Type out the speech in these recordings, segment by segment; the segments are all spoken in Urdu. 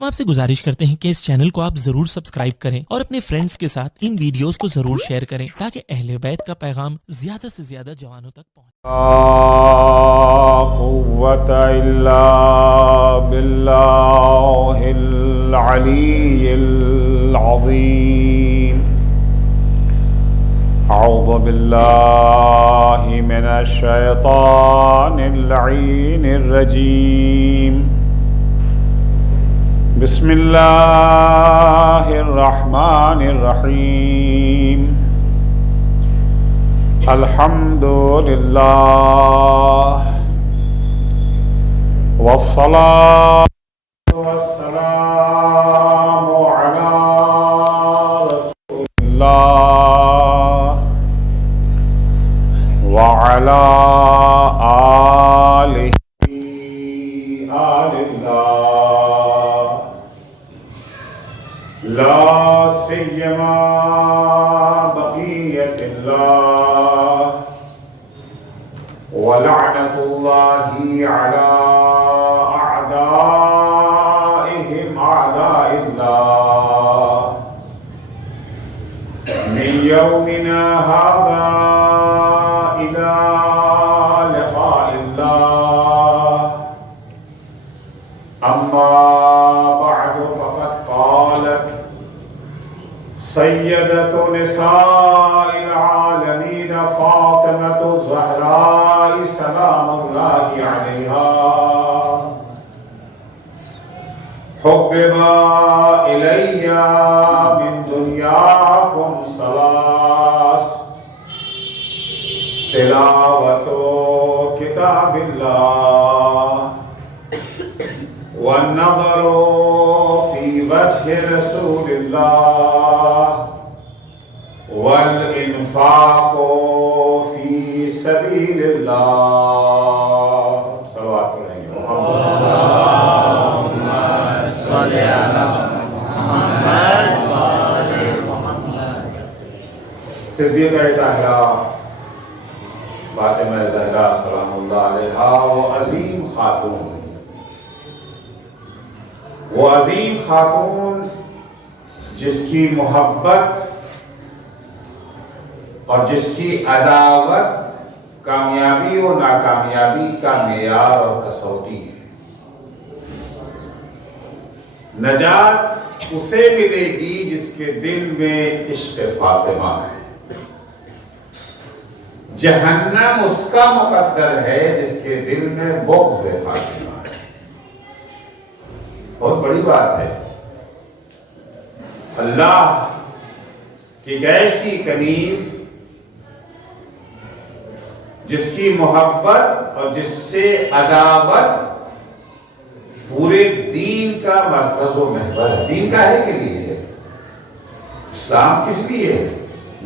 ہم آپ سے گزارش کرتے ہیں کہ اس چینل کو آپ ضرور سبسکرائب کریں اور اپنے فرینڈز کے ساتھ ان ویڈیوز کو ضرور شیئر کریں تاکہ اہل بیت کا پیغام زیادہ سے زیادہ جوانوں تک پہنچے۔ لا قوة إلا بالله العلي العظيم أعوذ بالله من الشيطان اللعين الرجيم بسم الله الرحمن الرحيم الحمد لله والصلاة والسلام على رسول الله وعلى آله آل الله لا سيما بقية الله ولعنة الله على أعدائهم أعداء الله من يومنا هذا إلى لقاء الله أما بعد فقد قالت سيدة نساء العالمين فاطمة الزهراء سلام الله عليها حبب إلي من دنياكم ثلاث تلاوة كتاب الله والنظر في وجه رسول الله والإنفاق في سبيل الله صلوات علیہ اللهم صل على محمد وآل محمد۔ صدیقہ طاہرہ فاطمہ زہرا سلام اللہ علیہا وہ عظیم خاتون جس کی محبت اور جس کی عداوت کامیابی اور ناکامیابی کا معیار اور کسوٹی ہے۔ نجات اسے ملے گی جس کے دل میں عشق فاطمہ ہے، جہنم اس کا مقدر ہے جس کے دل میں بغض فاطمہ ہے۔ بہت بڑی بات ہے، اللہ کی ایک ایسی کنیز جس کی محبت اور جس سے عداوت پورے دین کا مرکز و محور ہے۔ دین کا ہے کے لیے ہے، اسلام کس لیے ہے؟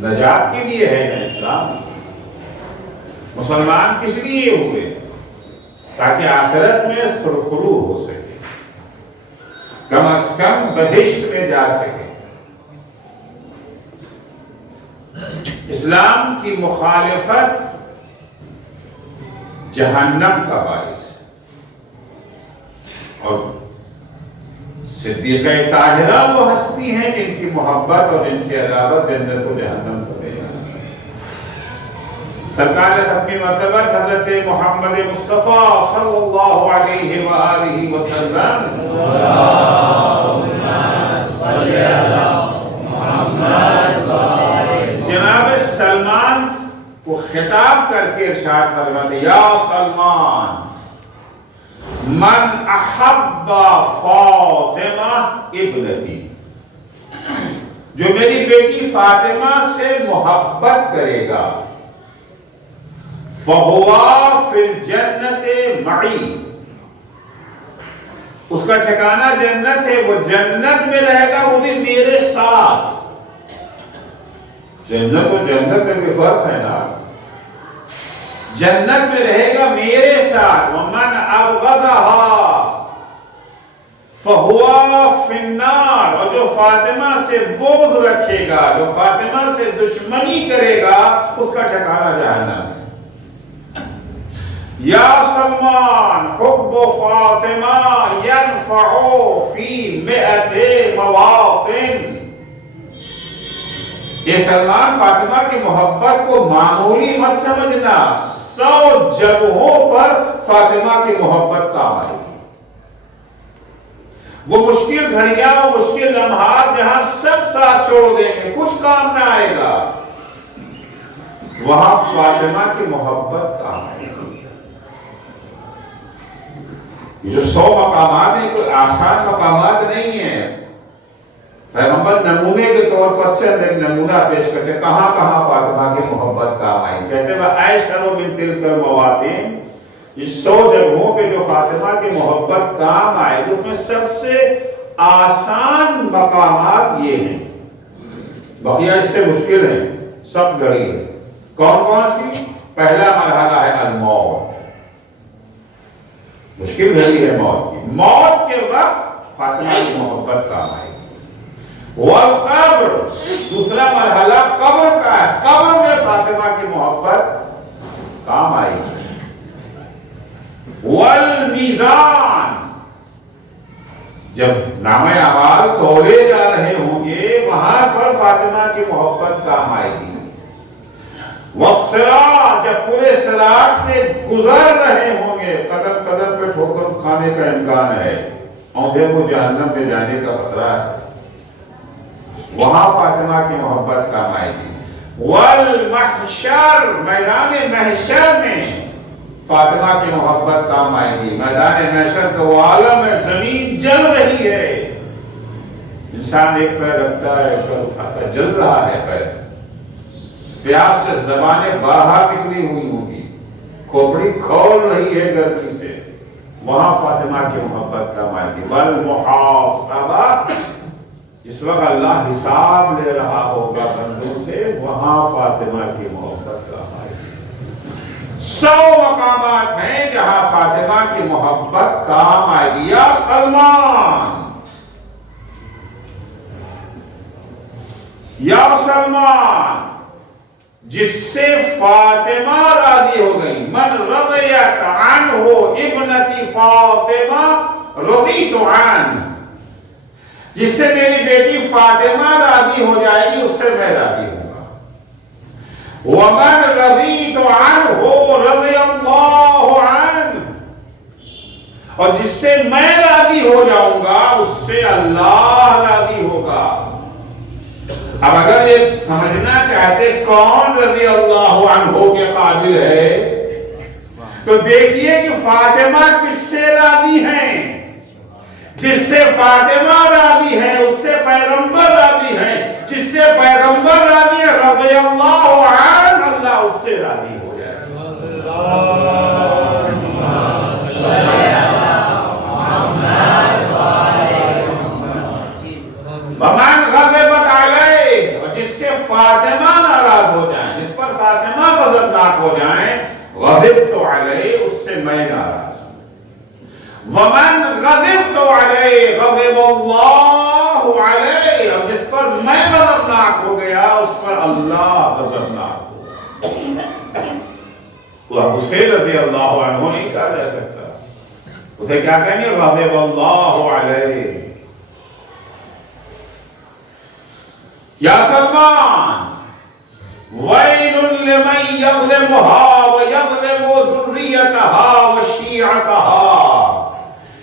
نجات کے لیے ہے نا اسلام۔ مسلمان کس لیے ہوئے؟ تاکہ آخرت میں سرخرو ہو سکے، کم از کم بہشت میں جا سکے۔ اسلام کی مخالفت جہنم کا باعث ہے، اور صدیقہ طاہرہ وہ ہستی ہیں جن کی محبت اور جن سے عداوت جنت و جہنم کو لے جاتی ہے۔ سرکار ختمی مرتبہ حضرت محمد مصطفیٰ صلی اللہ علیہ وآلہ وسلم جناب سلمان کو خطاب کر کے ارشاد فرماتے یا سلمان من احب فاطمہ ابنتی، جو میری بیٹی فاطمہ سے محبت کرے گا فَهُوَ فِي الْجَنَّةِ مَعِي، اس کا ٹھکانہ جنت ہے، وہ جنت میں رہے گا، وہ بھی میرے ساتھ۔ جنت و جنت میں بھی فرق ہے نا، جنت میں رہے گا میرے ساتھ۔ وَمَنْ أَبْغَضَهَا فَهُوَ فِي النَّارِ، اور جو فاطمہ سے بغض رکھے گا، جو فاطمہ سے دشمنی کرے گا، اس کا ٹھکانہ جہنم ہے۔ یا سلمان حب فاطمہ ينفع في 100 مواطن. یہ سلمان فاطمہ کی محبت کو معمولی مت سمجھنا، 100 جگہوں پر فاطمہ کی محبت کام آئے گی. وہ مشکل گھڑیاں، وہ مشکل لمحات جہاں سب ساتھ چھوڑ دیں گے، کچھ کام نہ آئے گا، وہاں فاطمہ کی محبت کام آئے گی. یہ جو 100 مقامات ہیں کوئی آسان مقامات نہیں ہیں. پیغمبر نمونے کے طور پر چند ایک نمونہ پیش کرتے کہاں کہاں فاطمہ کی محبت کام آئی. کہتے ہیں اَيْسَرُ مِن تِلْكَ الْمَوَاطِنِ، یہ 100 جگہوں پہ جو فاطمہ کی محبت کام آئے اس میں سب سے آسان مقامات یہ ہیں، بقیہ اس سے مشکل ہیں، سب گھڑی ہے. کون کون سی؟ پہلا مرحلہ ہے الموت، مشکل گھڑی ہے موت کی. موت کے وقت فاطمہ کی محبت کام آئے. والقبر، دوسرا مرحلہ قبر کا ہے، قبر میں فاطمہ کی محبت کام آئے. والمیزان، جب نامہ اعمال تولے جا رہے ہوں گے وہاں پر فاطمہ کی محبت کام آئے گی. والصراط، جب پورے صراط سے گزر رہے ہوں گے، قدم قدم پہ ٹھوکر کھانے کا امکان ہے، اوندھے کو جہنم میں جانے کا خطرہ ہے، وہاں فاطمہ کی محبت کام آئے گی. والمحشر، میدان محشر میں فاطمہ کی محبت کام آئے گی. میدان محشر کا وہ عالم ہے، زمین جل رہی ہے، انسان ایک پیر رکھتا ہے اٹھاتا جل رہا ہے پیر، پیاس سے زبانیں باہر نکلی ہوئی ہوگی، کھوپڑی کھول رہی ہے گرمی سے، وہاں فاطمہ کی محبت کام آئے گی. والمحاسبہ، جس وقت اللہ حساب لے رہا ہوگا بندوں سے، وہاں فاطمہ کی محبت کام آئے گی. 100 مقامات ہیں جہاں فاطمہ کی محبت کام آئے گی. یا سلمان، یا سلمان، جس سے فاطمہ راضی ہو گئی. من رضیت عنہ ابنتی فاطمہ رضیت عنہ، جس سے میری بیٹی فاطمہ راضی ہو جائے گی اس سے میں راضی ہوں گا. ومن رضیت عنہ رضی اللہ عنہ، اور جس سے میں راضی ہو جاؤں گا اس سے اللہ راضی ہوگا. اب اگر یہ سمجھنا چاہتے کون رضی اللہ عنہ کے قابل ہے تو دیکھیے کہ فاطمہ کس سے راضی ہیں. جس سے فاطمہ راضی ہے اس سے پیغمبر راضی ہے، جس سے پیغمبر راضی ہے رضی اللہ عنہ، اللہ اس سے راضی ہو جائے. ومن غضبت علیہ، اور جس سے فاطمہ ناراض ہو جائیں، جس پر فاطمہ غضبناک ہو جائیں، غضبت علیہ، اس سے میں ناراض ہوں. ومن غضبت علیہ غضب اللہ علیہ، اور جس پر میں غضبناک ہو گیا اس پر اللہ غضبناک ہو. تو اسے رضی اللہ عنہ نہیں کہا جا سکتا، اسے کیا کہیں گے؟ غضب اللہ علیہ. یا سلمان، وَيْلٌ لِمَنْ يَظْلِمُهَا وَيَظْلِمُ ذُرِّيَّتَهَا وَشِيعَتَهَا.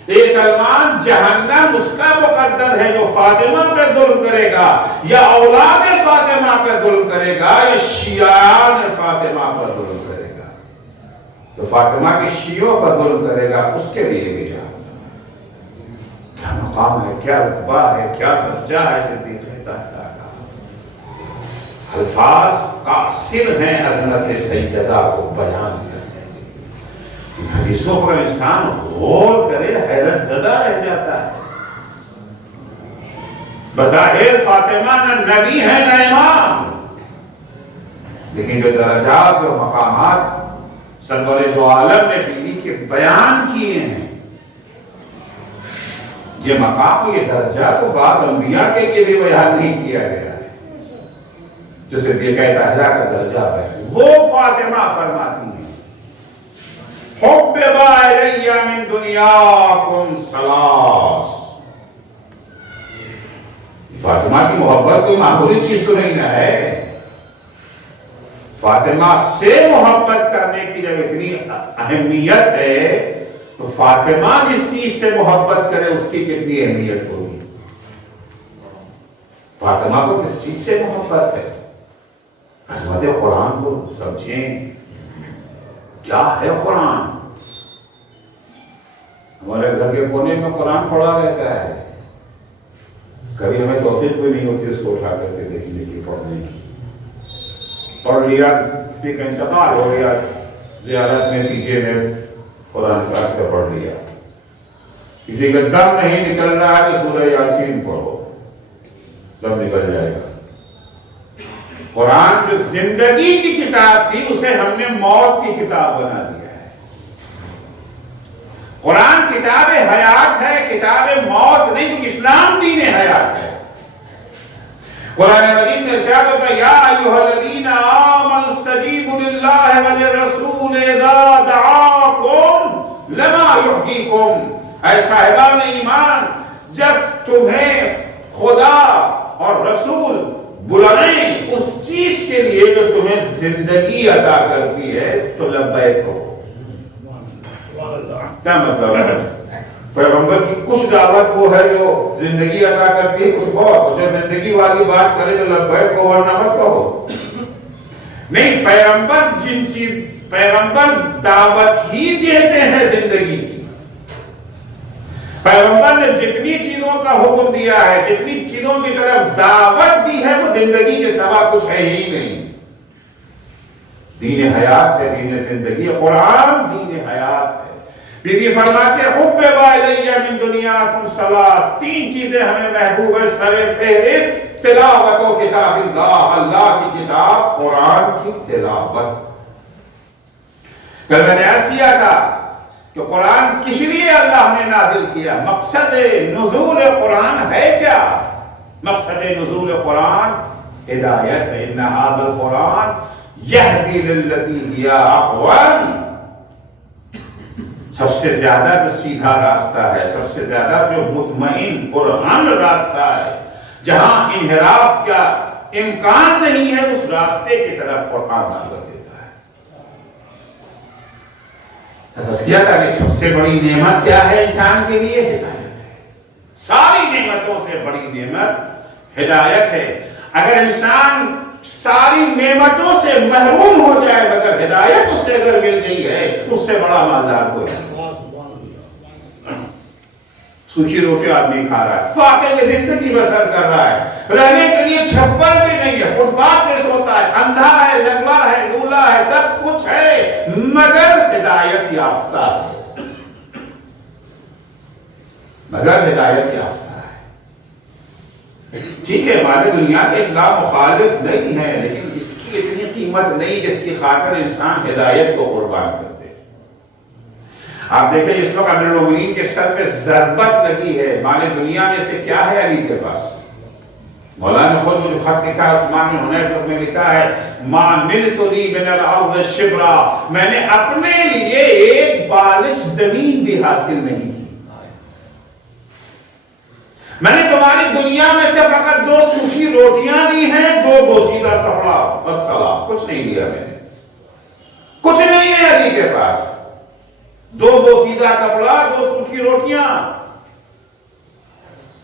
اے سلمان، جہنم اس کا مقدر ہے جو فاطمہ پہ ظلم کرے گا، یا اولاد فاطمہ پہ ظلم کرے گا، یا شیعان فاطمہ پر ظلم کرے گا. تو فاطمہ کی شیعوں پر ظلم کرے گا، اس کے لیے بھی جہنم. کیا مقام ہے، کیا رتبہ ہے، کیا درجہ ہے صدیق طاہرہ. الفاظ قاصر ہیں عظمت سیدہ کو بیان کرنے. ان حدیثوں پر انسان غور کرے حیرت زدہ رہ جاتا ہے. بظاہر فاطمہ نہ نبی ہے نہ امام، لیکن جو درجات اور مقامات سرور دو عالم نے بیوی کے بیان کیے ہیں، یہ مقام، یہ درجات تو بعض انبیاء کے لیے بھی بیان نہیں کیا گیا ہے. جو صدیقہ طاہرہ کا درجہ ہے وہ فاطمہ فرماتی ہیں، حُبِّبَ إِلَيَّ مِن دُنْيَاكُمْ ثَلَاثٌ، فاطمہ کی محبت کوئی معمولی چیز تو نہیں نہ ہے. فاطمہ سے محبت کرنے کی جب اتنی اہمیت ہے تو فاطمہ جس چیز سے محبت کرے اس کی کتنی اہمیت ہوگی. فاطمہ کو کس چیز سے محبت ہے؟ عظمت قرآن کو سمجھیں. کیا ہے قرآن؟ ہمارے گھر کے کونے میں قرآن پڑھا رہتا ہے. کبھی ہمیں توفیق بھی نہیں ہوتی اس کو اٹھا کر کے دیکھنے کی، پڑھنے کی. پڑھ لیا، کسی کا انتقال ہو گیا، زیارت میں نیچے میں قرآن پاک کا پڑھ لیا. کسی کا دم نہیں نکل رہا ہے تو سورہ یاسین پڑھو، دم نکل جائے گا. قرآن جو زندگی کی کتاب تھی اسے ہم نے موت کی کتاب بنا دیا ہے. قرآن کتاب حیات ہے، کتاب موت نہیں. اسلام دین حیات ہے. قرآن مجید میں ارشاد ہوتا ہے یا ایھا الذین آمنوا استجیبوا للہ وللرسول اذا دعاکم لما یحییکم. اے صاحبان ایمان، جب تمہیں خدا اور رسول بلائیں اس چیز کے لیے جو تمہیں زندگی عطا کرتی ہے تو لبیک کہو. کیا مطلب ہے؟ پیغمبر کی کچھ دعوت وہ ہے جو زندگی عطا کرتی ہے، کچھ بہت جب زندگی والی بات کرے تو لبیک کو ورنہ مت کہو. نہیں، پیغمبر دعوت ہی دیتے ہیں زندگی کی. پیغمبر نے جتنی چیزوں کا حکم دیا ہے، جتنی چیزوں کی طرف دعوت دی ہے، وہ زندگی کے سوا کچھ ہے ہی نہیں. دین حیات ہے، دین زندگی. قرآن دین حیات ہے. بی بی فرماتے ہیں حبب الیہ من دنیاکم ثلاث. تین چیزیں ہمیں محبوب ہے سر فہرست: تلاوت و کتاب اللہ، اللہ کی کتاب قرآن کی تلاوت. کل میں نے عرض کیا تھا کہ قرآن کس لیے اللہ نے نازل کیا. مقصد نزول قرآن ہے کیا؟ مقصد نزول قرآن ہدایت ہے. ان ھذا القرآن یہدی للتی ہی اقوم. سب سے زیادہ جو سیدھا راستہ ہے، سب سے زیادہ جو مطمئن پرامن راستہ ہے، جہاں انحراف کا امکان نہیں ہے، اس راستے کی طرف قرآن نازل دیتا ہے. تذکیہ تھا کہ سب سے بڑی نعمت کیا ہے انسان کے لیے؟ ہدایت ہے. ساری نعمتوں سے بڑی نعمت ہدایت ہے. اگر انسان ساری نعمتوں سے محروم ہو جائے مگر ہدایت اس سے اگر مل گئی ہے، اس سے بڑا مالدار کوئی نہیں. سوکھی روٹی آدمی کھا رہا ہے، فاقے زندگی بسر کر رہا ہے، رہنے کے لیے چھپر بھی نہیں ہے، فٹ پاتھ پہ سوتا ہے، اندھا ہے، لنگڑا ہے، لولا ہے، سب کچھ ہے مگر ہدایت یافتہ ہے. مگر ہدایت یافتہ ہے. ٹھیک ہے، ہماری دنیا کے اسلام مخالف نہیں ہے، لیکن اس کی اتنی قیمت نہیں جس کی خاطر انسان ہدایت کو قربان کرتے. آپ دیکھیں اس وقت امیر المومنین کے سر پہ ضربت لگی ہے. مال دنیا میں سے کیا ہے علی کے پاس؟ مولانا نے خود جو خط لکھا ہے عثمان بن حنیف میں لکھا ہے ما نلت لی من الارض شبرا. میں نے اپنے لیے ایک بالش زمین بھی حاصل نہیں کی. میں نے تمہاری دنیا میں سے فقط 2 سوکھی روٹیاں لی ہیں، 2 بوسیدہ کپڑا، بس سلام. کچھ نہیں لیا میں نے. کچھ نہیں ہے علی کے پاس. 2 بوسیدہ کپڑا، 2 سوکھی روٹیاں.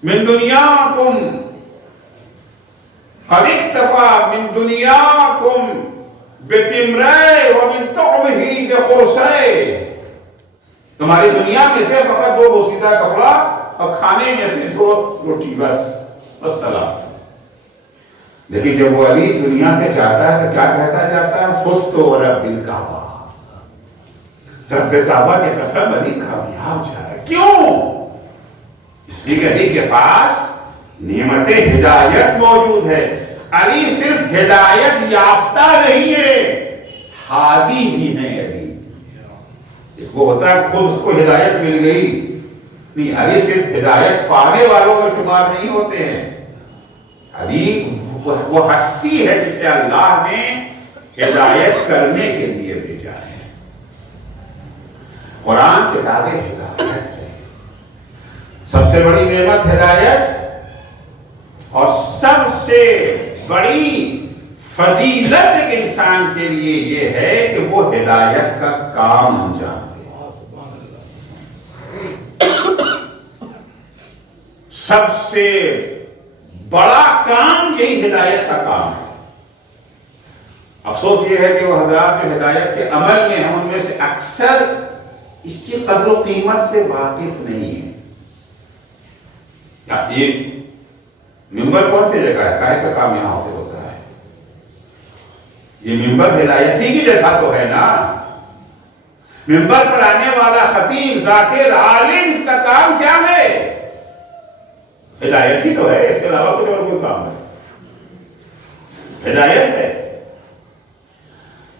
من دنیاکم قد اکتفا من دنیاکم بتمرے ومن طعمہ بقرصے. تمہاری دنیا میں سے فقط 2 بوسیدہ کپڑا اور کھانے میں سے 2 روٹی، بس سلام. لیکن جب وہ علی دنیا سے جاتا ہے تو کیا کہتا جاتا ہے؟ فزت ورب الکعبہ. رب کعبہ کے قسم علی کامیاب جا رہا ہے. کیوں؟ اس لیے کہ علی کے پاس نعمت ہدایت موجود ہے. علی صرف ہدایت یافتہ نہیں ہے، ہادی بھی نہیں. علی ایک وہ ہوتا ہے خود اس کو ہدایت مل گئی نہیں. علی صرف ہدایت پانے والوں میں شمار نہیں ہوتے ہیں. علی وہ ہستی ہے جسے اللہ نے ہدایت کرنے کے لیے بھیجا ہے. قرآن کتاب ہدایت ہے. سب سے بڑی نعمت ہدایت، اور سے بڑی فضیلت ایک انسان کے لیے یہ ہے کہ وہ ہدایت کا کام انجام دے. سب سے بڑا کام یہی ہدایت کا کام ہے. افسوس یہ ہے کہ وہ حضرات جو ہدایت کے عمل میں ہیں ان میں سے اکثر اس کی قدر و قیمت سے واقف نہیں ہے. یہ ممبر کون سی جگہ ہے؟ کاہے کا کام یہاں سے ہوتا ہے؟ یہ ممبر ہدایت ہی کی جگہ تو ہے نا. ممبر پر آنے والا خطیب، ذاکر، عالم، اس کا کام کیا ہے؟ ہدایت ہی تو ہے، اس کے علاوہ کچھ اور کوئی کام ہے؟ ہدایت ہے.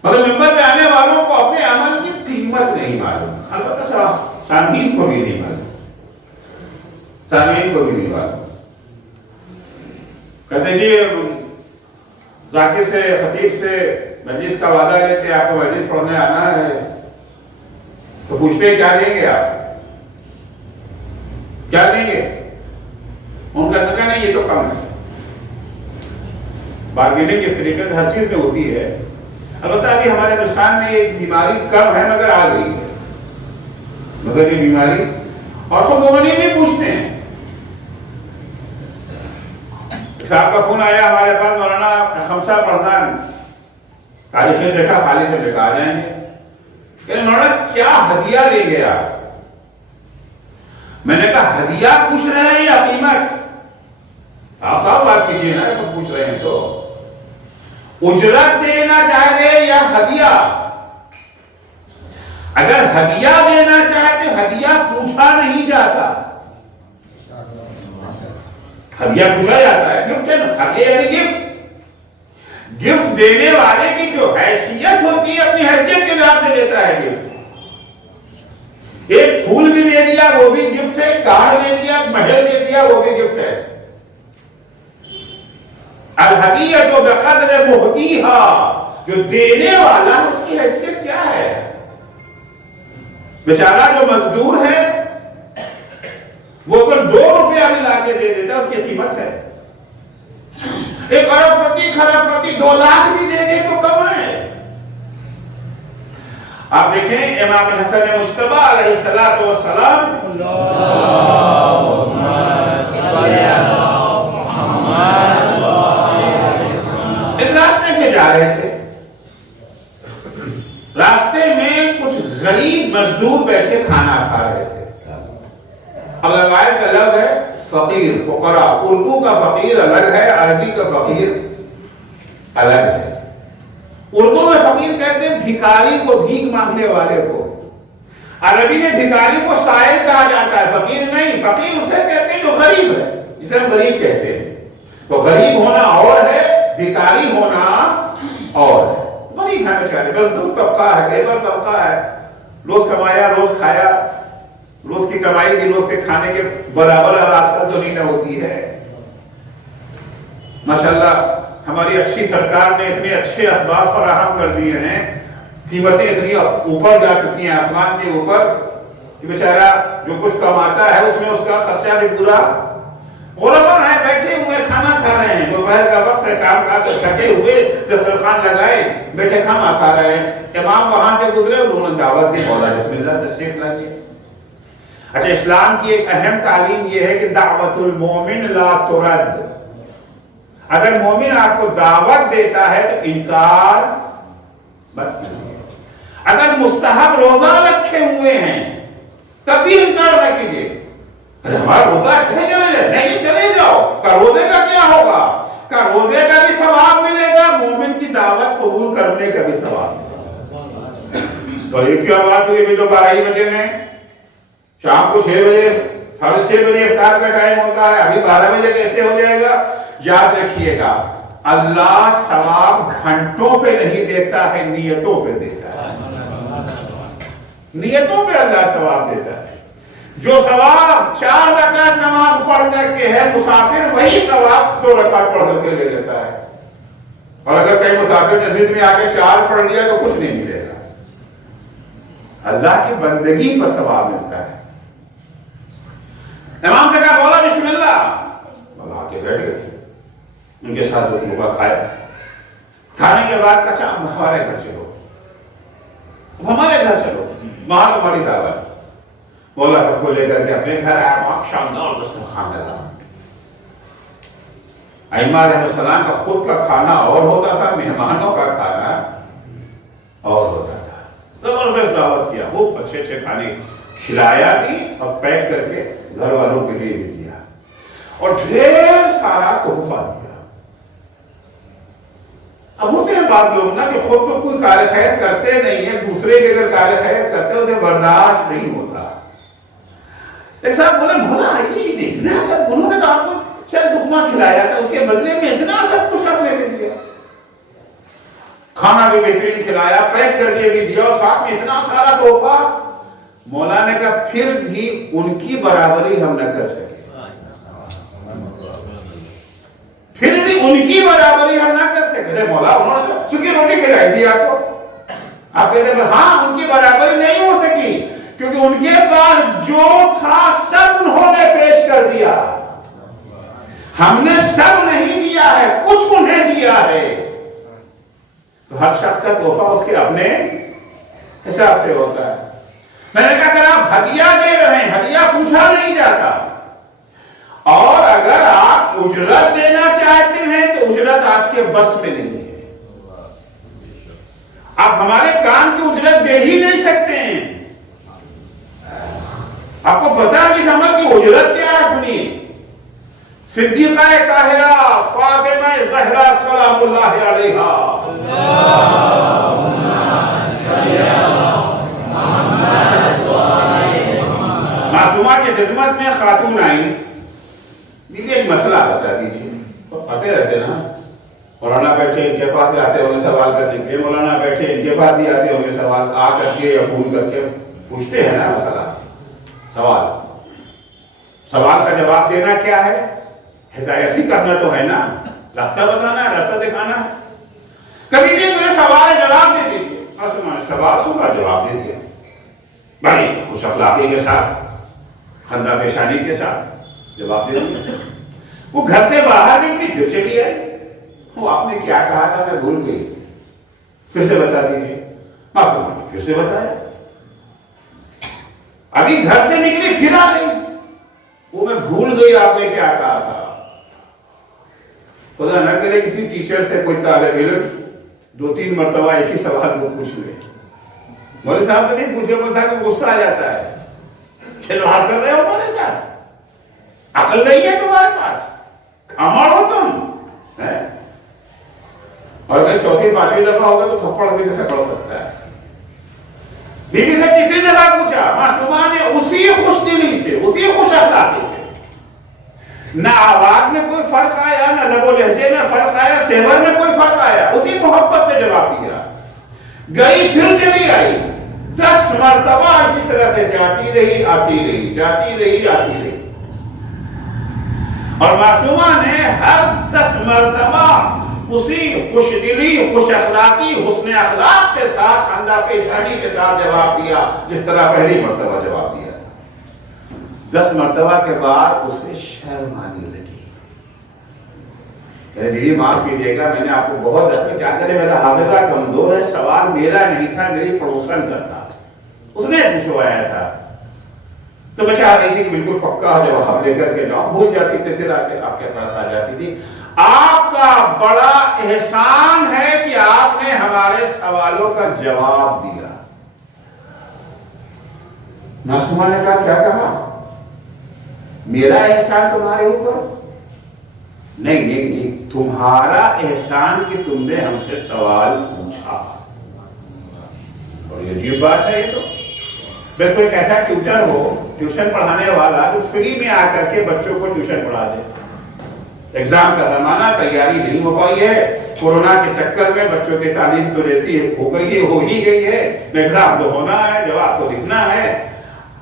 مگر ممبر پہ آنے والوں کو اپنے عمل کی قیمت نہیں معلوم، البتہ سامعین کو بھی نہیں معلوم، سامعین کو بھی نہیں معلوم. کہتے جی ذاکر سے، خطیب سے مجلس کا وعدہ لیتے آپ کو مجلس پڑھنے آنا ہے تو پوچھتے کیا دیں گے آپ؟ کیا دیں گے؟ ان کا کہنا نہیں یہ تو کم ہے. بارگیننگ اس طریقے سے ہر چیز میں ہوتی ہے. البتہ ابھی ہمارے ہندوستان میں یہ بیماری کم ہے مگر آ گئی ہے. مگر یہ بیماری اور تو مومنین نہیں پوچھتے ہیں. صاحب کا فون آیا ہمارے پاس، مولانا خمسہ پڑھنا ہے. تاریخ میں دیکھا، خالی سے دیکھا، آ جائیں گے. کہ مولانا کیا ہدیہ لیں گے آپ؟ میں نے کہا ہدیہ پوچھ رہے ہیں یا قیمت؟ آپ صاحب بات کیجئے نا، تو پوچھ رہے ہیں تو اجرت دینا چاہتے یا ہدیہ؟ اگر ہدیہ دینا چاہتے، ہدیہ پوچھا نہیں جاتا. ہدیہ پوچھا جاتا ہے، گفٹ ہے نا. ہدیہ یعنی گفٹ. گفٹ دینے والے کی جو حیثیت ہوتی ہے اپنی حیثیت کے لحاظ سے دیتا ہے گفٹ. ایک پھول بھی دے دیا وہ بھی گفٹ ہے، کارڈ دے دیا، محل دے دیا وہ بھی گفٹ ہے. الہدیۃ بقدر مہدیہا، جو دینے والا اس کی حیثیت کیا ہے؟ بیچارہ جو مزدور ہے وہ اگر 2 روپیہ بھی لا کے دے دیتا اس کی قیمت ہے. ایک ارب پتی، خرب پتی 2 لاکھ بھی دے دے تو کم ہے. آپ دیکھیں امام حسن مجتبی علیہ السلام ایک راستے سے جا رہے تھے. راستے میں کچھ غریب مزدور بیٹھے کھانا کھا رہے تھے. اب روایت کا لفظ ہے فقیر، فقراء. اردو کا فقیر الگ ہے، عربی کا فقیر الگ ہے. اردو میں فقیر کہتے ہیں بھکاری کو، بھیک مانگنے والے کو. عربی میں بھکاری کو سائل کہا جاتا ہے، فقیر نہیں. فقیر اسے کہتے ہیں جو غریب ہے، جسے ہم غریب کہتے ہیں. تو غریب ہونا اور ہے، بھکاری ہونا اور ہے. غریب ہے بیچارے، مزدور طبقہ ہے، لیبر طبقہ ہے. روز کمایا روز کھایا، روز کی کمائی بھی روز کے کھانے کے برابر اب آج کل تو نہیں ہوتی ہے. ماشاءاللہ ہماری اچھی سرکار نے اتنے اچھے اسباب فراہم کر دیے ہیں، قیمتیں اتنی اوپر جا چکی ہیں آسمان کے اوپر کہ بیچارہ جو کچھ کماتا ہے اس میں اس کا خرچہ بھی پورا. غربا ہے، بیٹھے ہوئے کھانا کھا رہے ہیں. دوپہر کا وقت ہے، کام کر کے تھکے ہوئے دسترخوان لگائے بیٹھے کھانا کھا رہے ہیں. امام وہاں سے گزرے، انہوں نے دعوت دی، مولا بسم اللہ تشریف لائیے. اچھا، اسلام کی ایک اہم تعلیم یہ ہے کہ دعوت المومن لا ترد. اگر مومن آپ کو دعوت دیتا ہے تو انکار مت کیجیے. اگر مستحب روزہ رکھے ہوئے ہیں تب بھی انکار نہ کیجیے. ہمارا روزہ کیسے چلے جائے؟ نہیں چلے جاؤ. کا روزے کا کیا ہوگا؟ کا روزے کا بھی ثواب ملے گا، مومن کی دعوت قبول کرنے کا بھی ثواب ملے گا. تو یہ کیا بات ہوئی؟ ابھی تو 12 ہی بجے میں، شام کو 6 بجے 6:30 بجے افطار کا ٹائم ہوتا ہے. ابھی 12 بجے کیسے ہو جائے گا؟ یاد رکھیے گا اللہ ثواب گھنٹوں پہ نہیں دیتا ہے، نیتوں پہ دیتا ہے. نیتوں پہ اللہ ثواب دیتا ہے. جو ثواب 4 رکعت نماز پڑھ کر کے ہے مسافر، وہی ثواب 2 رکعت پڑھ کر کے لے لیتا ہے. اور اگر کہیں مسافر مسجد میں آ کے 4 پڑھ لیا تو کچھ نہیں ملے گا. اللہ کی بندگی پر ثواب ملتا ہے. امام سے کہا مولا بسم اللہ، مولا آ کے بیٹھ گئے. ان کے ساتھ لقمہ کھایا. کھانے کے بعد کہا اچھا ہمارے گھر چلو, ہمارے گھر چلو, وہاں تمہاری دعوت. مولا سب کو لے کر کے اپنے گھر آیا, وہاں شاندار دسترخوان لگا. ائمہ علیہ السلام کا خود کا کھانا اور ہوتا تھا, مہمانوں کا کھانا اور ہوتا تھا. زبردست دعوت کیا, وہ اچھے اچھے کھانے کھلایا بھی اور پیک کر کے گھر والوں کے لیے بھی دیا, اور ڈھیر سارا تحفہ دیا. اب ہوتے ہیں بعض لوگ نا کہ خود تو کوئی کار خیر کرتے نہیں ہیں, دوسرے کے اگر کار خیر کرتے ہیں اسے برداشت نہیں ہوتا. ایک صاحب بولے مولا یہ اتنا سب, انہوں نے تو آپ کو چل لقمہ کھلایا تھا, اس کے بدلے میں اتنا سب کچھ آپ نے دے دیا, کھانا بھی بہترین کھلایا, پیک کر کے بھی دیا, اور ساتھ میں اتنا سارا تحفہ. مولا نے کہا پھر بھی ان کی برابری ہم نہ کر سکے, پھر بھی ان کی برابری ہم نہ کر سکے. مولا انہوں نے تو سکی روٹی کھلائی تھی آپ کو, آپ کہتے ہیں ہاں ان کی برابری نہیں ہو سکی, کیونکہ ان کے پاس جو تھا سب انہوں نے پیش کر دیا. ہم نے سب نہیں دیا ہے, کچھ انہیں دیا ہے. تو ہر شخص کا تحفہ اس کے اپنے حساب سے ہوتا ہے. میں نے کہا اگر آپ ہدیہ دے رہے ہیں, ہدیہ پوچھا نہیں جاتا, اور اگر آپ اجرت دینا چاہتے ہیں تو اجرت آپ کے بس میں نہیں ہے. آپ ہمارے کام کی اجرت دے ہی نہیں سکتے ہیں. آپ کو پتا ہے اس عمل کی اجرت کیا ہے اپنی. صدیقہ طاہرہ فاطمہ زہرا سلام اللہ علیہا, معصومہ کی خدمت میں خاتون آئیں. دیکھیے ایک مسئلہ بتا دیجیے, آتے رہتے نا, مولانا بیٹھے ان کے پاس بھی آتے ہوں گے سوال کرنے کے, مولانا بیٹھے ان کے پاس بھی آتے ہوں گے سوال, آ کر کے یا فون کر کے پوچھتے ہیں نا مسئلہ, سوال کا جواب دینا کیا ہے, ہدایت ہی کرنا تو ہے نا, راستہ بتانا ہے, راستہ دکھانا ہے. کبھی بھی میرے سوال جواب دے دیجیے, سوال سنا جواب دے دیا, بڑی خوش اخلاقی کے ساتھ, خندہ پیشانی کے ساتھ جواب دے دیا. وہ گھر سے باہر نکلی, پھر چلی آئی, وہ آپ نے کیا کہا تھا میں بھول گئی, پھر سے بتا دیجیے. معصومہ نے پھر سے بتایا. ابھی گھر سے نکلی پھر آ گئی, وہ میں بھول گئی آپ نے کیا کہا تھا. خدا نہ کرے کسی ٹیچر سے کوئی طالب علم 2-3 مرتبہ ایک ہی سوال کو پوچھ لے. مولوی صاحب سے نہیں پوچھے, مولوی صاحب کو غصہ آ جاتا ہے, کھلواڑ کر رہے ہو مولوی صاحب, عقل نہیں ہے تمہارے پاس, کھماڑ ہو تم. اور اگر 4-5 دفعہ ہوگا تو تھپڑ بھی جیسے پڑ سکتا ہے. بیوی سے کسی دفعہ پوچھا, معصومہ نے اسی خوش دلی سے, اسی خوش اخلاقی سے, نہ آواز میں کوئی فرق آیا, نہ لب و لہجے میں فرق آیا, تیور میں کوئی فرق آیا, اسی محبت سے جواب دیا. گئی پھر چلی آئی, 10 مرتبہ اسی طرح سے جاتی رہی آتی رہی, جاتی رہی آتی رہی. اور معصومہ نے ہر 10 مرتبہ اسی خوش دلی, خوش اخلاقی, حسن اخلاق کے ساتھ, خندہ پیشانی کے ساتھ جواب دیا جس طرح پہلی مرتبہ جواب دیا. 10 مرتبہ کے بعد اسے شرم آنے لگی. دیدی معاف کیجیے گا, میں نے آپ کو بہت رکھا, کیا کرے میرا حافظہ کمزور ہے, سوال میرا نہیں تھا, میری پڑوسن کا تھا, اس نے پوچھوایا تھا. تو میں چاہ رہی تھی کہ بالکل پکا جواب لے کر کے جاؤ, بھول جاتی تھی پھر آپ کے پاس آ جاتی تھی. آپ کا بڑا احسان ہے کہ آپ نے ہمارے سوالوں کا جواب دیا. معصومہ نے کہا کیا کہا, میرا احسان تمہارے اوپر؟ نہیں نہیں نہیں, تمہارا احسان کہ تم نے ہم سے سوال پوچھا. اور یہ عجیب بات ہے. یہ تو بالکل ایک ایسا ٹیوٹر ہو, ٹیوشن پڑھانے والا جو فری میں آ کر کے بچوں کو ٹیوشن پڑھا دے. ایگزام کا زمانہ, تیاری نہیں ہو پائی ہے, کورونا کے چکر میں بچوں کی تعلیم تو جیسی ہو گئی ہے, ہو ہی گئی ہے, ایگزام تو ہونا ہے, جواب تو لکھنا ہے,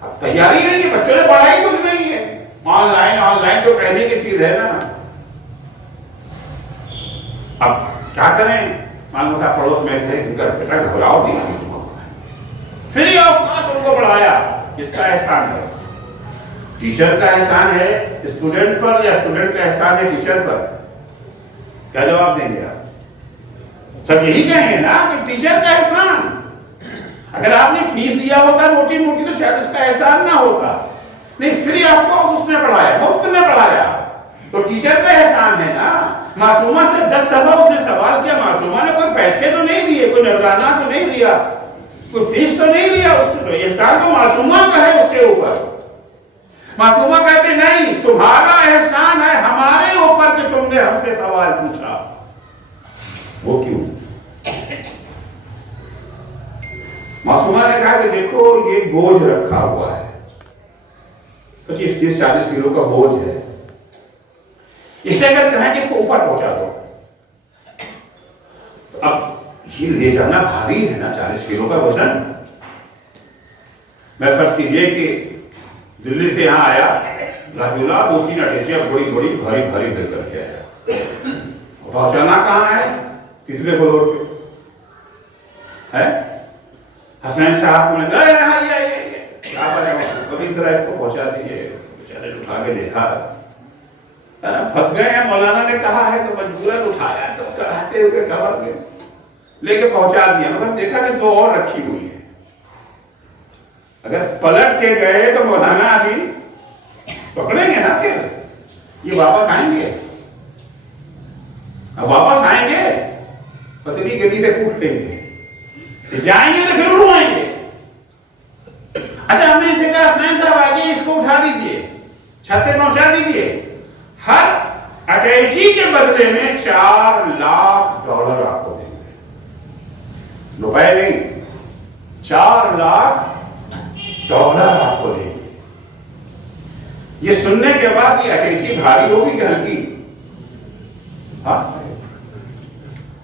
اب تیاری نہیں ہے, بچوں نے پڑھائی کچھ نہیں ہے. آن لائن تو کہنے کی چیز ہے نا. اب کیا کریں, معلوم صاحب پڑوس میں تھے, ان کا بیٹا گھبراؤ نہیں, فری آف کاسٹ ان کو پڑھایا. کس کا احسان ہے؟ ٹیچر کا احسان ہے اسٹوڈنٹ پر, یا اسٹوڈنٹ کا احسان ہے ٹیچر پر؟ کیا جواب دیں گے آپ؟ سب یہی کہیں گے نا کہ ٹیچر کا احسان. اگر آپ نے فیس دیا ہوتا موٹی موٹی تو شاید اس کا احسان نہ ہوتا. نہیں، فری آف کاسٹ اس نے پڑھایا، مفت میں پڑھایا، تو ٹیچر کا احسان ہے نا. معصومہ سے 10 صفحہ اس نے سوال کیا، معصومہ نے کوئی پیسے تو نہیں دیے، کوئی نذرانہ تو نہیں دیا، کوئی فیس تو نہیں لیا، اس سے احسان تو معصومہ کا ہے اس کے اوپر. معصومہ کہتے نہیں، تمہارا احسان ہے ہمارے اوپر کہ تم نے ہم سے سوال پوچھا. وہ کیوں؟ معصومہ نے کہا کہ دیکھو یہ بوجھ رکھا ہوا ہے، 25-30-40 کلو کا بوجھ ہے، اسے اگر کہیں کہ اس کو اوپر پہنچا دو، تو اب یہ لے جانا بھاری ہے نا، 40 کلو کا وزن. میں فرض کیجئے کہ دلی سے یہاں آیا، لاجولا 2-3 اٹیچیاں بڑی بڑی بھاری بھاری لے کر کے آیا. پہنچانا کہاں ہے؟ تیسرے فلور پہ ہے. حسین صاحب کو نے کہا کیا کرے کبھی ذرا اس کو پہنچا دیجیے. بیچارے اٹھا کے دیکھا، پھنس گئے ہیں. مولانا نے کہا ہے تو مجبوراً اٹھایا، تو کراتے ہوئے کور میں لے کے پہنچا دیا. مگر دیکھا کہ 2 اور رکھی ہوئی ہے. اگر پلٹ کے گئے تو مولانا ابھی پکڑیں گے نا، پھر یہ واپس آئیں گے. اب واپس آئیں گے پتلی گدی سے کوٹ لیں گے، جائیں گے تو پھر اڑوائیں گے. اچھا ہم نے ان سے کہا حسین صاحب آگے اس کو اٹھا دیجئے، چھت پہ پہنچا دیجئے. ہر اٹیچی کے بدلے میں $4 لاکھ آپ کو دیں گے. روپے نہیں، $4 لاکھ آپ کو دیں گے. یہ سننے کے بعد یہ اٹیچی بھاری ہوگی کہ ہلکی؟ ہاں.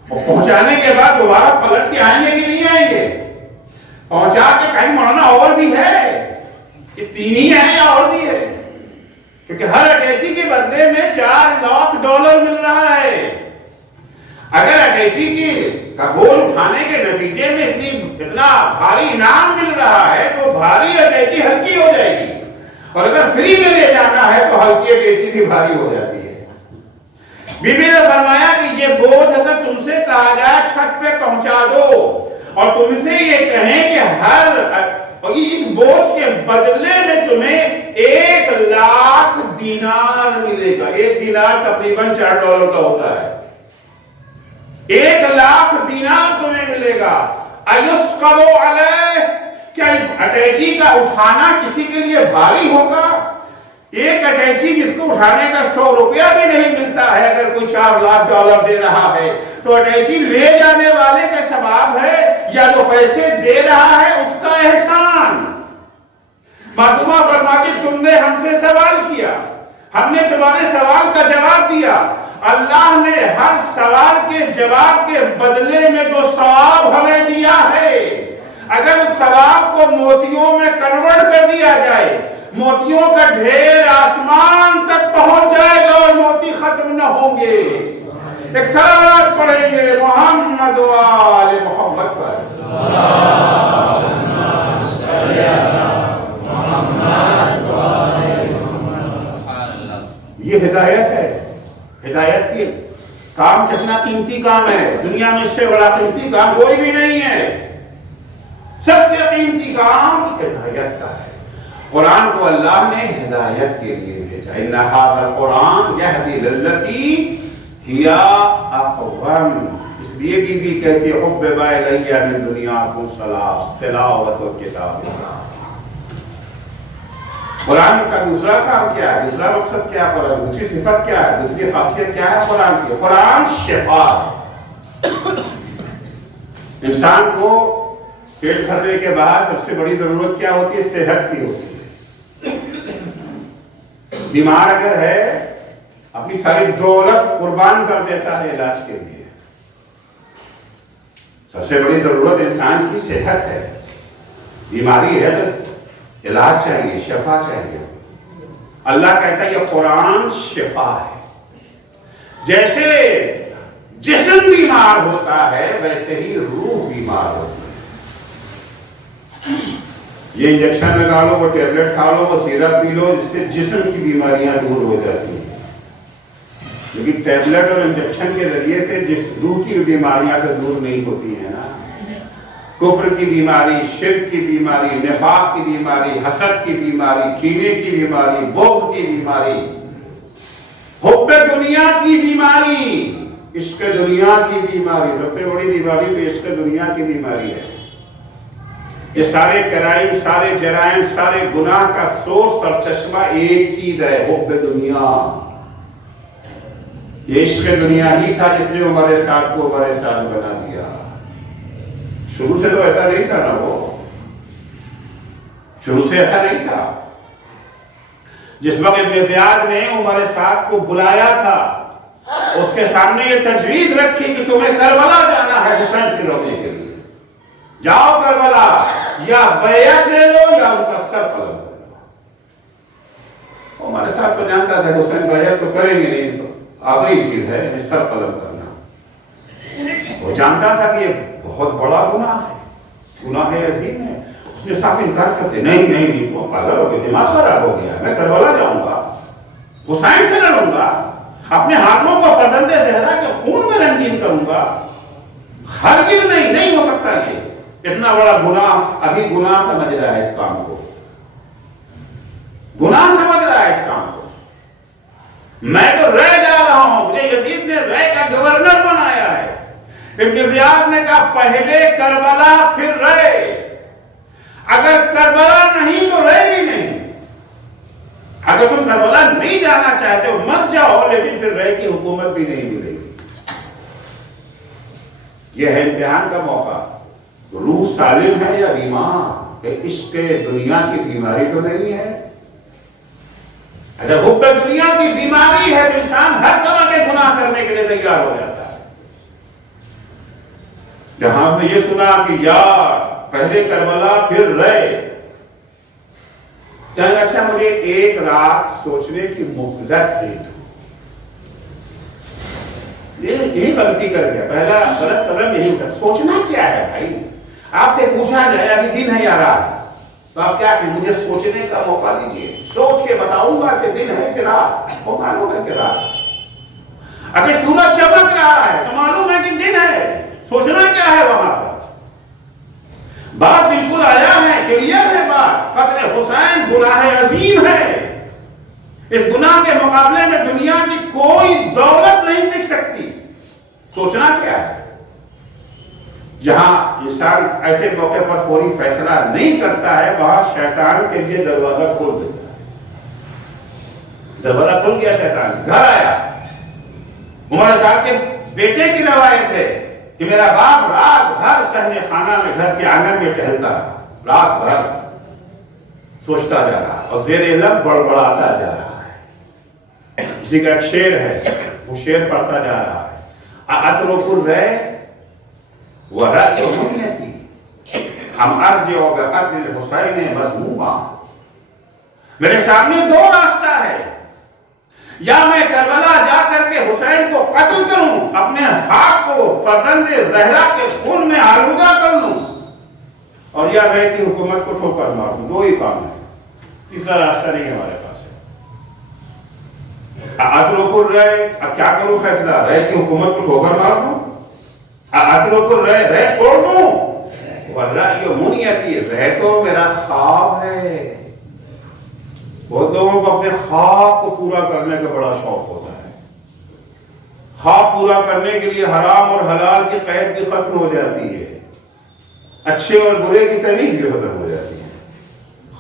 پہنچانے کے بعد دوبارہ پلٹ کے آئیں گے کہ نہیں آئیں گے؟ پہنچا کے کہیں مولانا اور بھی ہے، یہ 3 ہی ہے یا اور بھی ہے؟ کیونکہ ہر اٹیچی کے بدلے میں $4 لاکھ مل رہا ہے. اگر اٹیچی کا بول اٹھانے کے نتیجے میں اتنا بھاری انعام مل رہا ہے تو بھاری اٹیچی ہلکی ہو جائے گی، اور اگر فری میں لے جانا ہے تو ہلکی اٹیچی بھی بھاری ہو جاتی ہے. بی بی نے فرمایا کہ یہ بوجھ اگر تم سے کہا جائے چھت پہ پہنچا دو، اور تم سے یہ کہیں کہ اس بوجھ کے بدلے میں تمہیں $1 لاکھ ملے گا. 1 دینار تقریباً $4 کا ہوتا ہے. 1 لاکھ تمہیں ملے گا. ایسقلو علیہ، کیا اٹیچی کا اٹھانا کسی کے لیے بھاری ہوگا؟ ایک اٹیچی جس کو اٹھانے کا $100 بھی نہیں ملتا ہے، اگر کوئی $4 لاکھ دے رہا ہے تو اٹیچی لے جانے والے کا ثواب ہے یا جو پیسے دے رہا ہے اس کا احسان؟ معصومہ فرماتی تم نے ہم سے سوال کیا، ہم نے تمہارے سوال کا جواب دیا. اللہ نے ہر سوال کے جواب کے بدلے میں جو ثواب ہمیں دیا ہے، اگر اس ثواب کو موتیوں میں کنورٹ کر دیا جائے، موتیوں کا ڈھیر آسمان تک پہنچ جائے گا اور موتی ختم نہ ہوں گے. ایک صلوات پڑھیں گے محمد و آل محمد پر. یہ ہدایت ہے. ہدایت کی کام کتنا قیمتی کام ہے، دنیا میں اس سے بڑا قیمتی کام کوئی بھی نہیں ہے. سب سے قیمتی کام ہدایت کا ہے. قرآن کو اللہ نے ہدایت کے لیے بھیجا. ان ھذا القرآن یہدی للتی ہی اقوم. اس لیے بھی کہتے حبب الی من دنیاکم ثلاث، تلاوت و کتاب اللہ. قرآن کا دوسرا کام کیا ہے، دوسرا مقصد کیا ہے، دوسری صفت کیا ہے، دوسری خاصیت کیا ہے قرآن کی؟ قرآن شفا ہے. انسان کو پیٹ بھرنے کے بعد سب سے بڑی ضرورت کیا ہوتی ہے؟ صحت کی ہوتی ہے. بیمار اگر ہے اپنی ساری دولت قربان کر دیتا ہے علاج کے لیے. سب سے بڑی ضرورت انسان کی صحت ہے. بیماری ہے تو علاج چاہیے، شفا چاہیے. اللہ کہتا ہے یہ قرآن شفا ہے. جیسے جسم بیمار ہوتا ہے ویسے ہی روح بیمار ہوتی ہے. یہ انجیکشن لگا لو، وہ ٹیبلٹ کھا لو، وہ سیرپ پی لو، جس سے جسم کی بیماریاں دور ہو جاتی ہیں. لیکن ٹیبلٹ اور انجیکشن کے ذریعے سے جس روح کی بیماریاں تو دور نہیں ہوتی ہیں نا، کفر کی بیماری، شرک کی بیماری، نفاق کی بیماری، حسد کی بیماری، کینے کی بیماری، بغض کی بیماری، حب دنیا کی بیماری، عشق دنیا کی بیماری، سب سے بڑی بیماری تو عشق دنیا کی بیماری ہے۔ یہ سارے کرائم، سارے جرائم، سارے گناہ کا سورس اور چشمہ ایک چیز ہے، حب دنیا۔ یہ عشق دنیا ہی تھا جس نے عمر سعد کو عمر سعد بنا دیا۔ شروع سے تو ایسا نہیں تھا نا، وہ شروع سے ایسا نہیں تھا۔ جس وقت ابن زیاد نے عمر سعد کو بلایا تھا، اس کے سامنے یہ تجویز رکھی کہ تمہیں کربلا جانا ہے حسین سے روکنے کے لیے، جاؤ کربلا، یا بیعت دے لو یا ان کا سر قلم کر لو۔ عمر سعد کو جانتا تھا حسین بیعت تو کریں گے نہیں، تو آخری چیز ہے سر قلم کرنا۔ وہ جانتا تھا کہ یہ بہت بڑا گناہ ہے، گناہ عظیم ہے۔ اس نے صاف انکار کرتے، نہیں وہ پاگل ہو گیا، دماغ خراب ہو گیا، میں کربلا جاؤں گا، حسین سے لڑوں گا، اپنے ہاتھوں کو فرزند زہرا کے خون میں رنگین کروں گا، ہرگز نہیں ہو سکتا۔ یہ اتنا بڑا گناہ، ابھی گناہ سمجھ رہا ہے اس کام کو، گناہ سمجھ رہا ہے اس کام کو۔ میں تو رہ جا رہا ہوں، مجھے یزید نے رہ کا گورنر بنایا ہے۔ ابن زیاد نے کہا پہلے کربلا پھر رہ، اگر کربلا نہیں تو رہ بھی نہیں۔ اگر تم کربلا نہیں جانا چاہتے ہو مت جاؤ، لیکن پھر رہ کی حکومت بھی نہیں ملے گی۔ یہ ہے امتحان کا موقع، روح سالم ہے یا بیمار، کہ عشق دنیا کی بیماری تو نہیں ہے۔ اگر حب دنیا کی بیماری ہے تو انسان ہر طرح کے گناہ کرنے کے لیے تیار ہو جاتا ہے۔ جہاں ہم نے یہ سنا کہ یار پہلے کربلا پھر رہ، چل اچھا مجھے ایک رات سوچنے کی مہلت دے دو۔ یہی غلطی کر گیا، پہلا غلط قدم یہی کر، سوچنا کیا ہے بھائی؟ آپ سے پوچھا جائے ابھی دن ہے یا رات، تو آپ کیا کہ مجھے سوچنے کا موقع دیجیے، سوچ کے بتاؤں گا کہ دن ہے کہ رات، وہ معلوم ہے کہ رات۔ اگر سورج چمک رہا ہے تو معلوم ہے کہ دن ہے، سوچنا کیا ہے وہاں پر؟ بات بالکل آیا ہے، کلیئر ہے بات، قتل حسین گناہ عظیم ہے۔ اس گناہ کے مقابلے میں دنیا کی کوئی دولت نہیں ٹک سکتی۔ سوچنا کیا ہے؟ جہاں انسان ایسے موقع پر فوری فیصلہ نہیں کرتا ہے، وہاں شیطان کے لیے دروازہ کھول دیتا ہے۔ دروازہ کھل گیا، شیطان گھر آیا۔ عمر صاحب کے بیٹے کی روایت ہے کہ میرا باپ رات بھر صحن خانہ میں گھر کے آنگن میں ٹہلتا رہا، رات بھر سوچتا جا رہا اور زیر لب بڑبڑاتا جا رہا ہے۔ اسی کا ایک شعر ہے، وہ شعر پڑھتا جا رہا ہے، اترک الرأی ورأی منیتی ہم ارجع بقتل الحسین مذموما۔ میرے سامنے دو راستہ ہے، یا میں کربلا جا کر کے حسین کو قتل کروں، اپنے ہاتھ کو فرزند زہرا کے خون میں آلودہ کر لوں، اور یا رہ کی حکومت کو ٹھوکر مار دوں۔ دو ہی کام ہے، تیسرا راستہ نہیں ہمارے پاس ہے۔ اترک الرأی، اب کیا کروں فیصلہ؟ رہ کی حکومت کو ٹھوکر مار دوں، اترک الرأی رہ چھوڑ دوں، والرأی منیتی رہ تو میرا خواب ہے۔ بہت لوگوں کو اپنے خواب کو پورا کرنے کا بڑا شوق ہوتا ہے، خواب پورا کرنے کے لیے حرام اور حلال کی قید بھی ختم ہو جاتی ہے، اچھے اور برے کی تمیز بھی ختم ہو جاتی ہے۔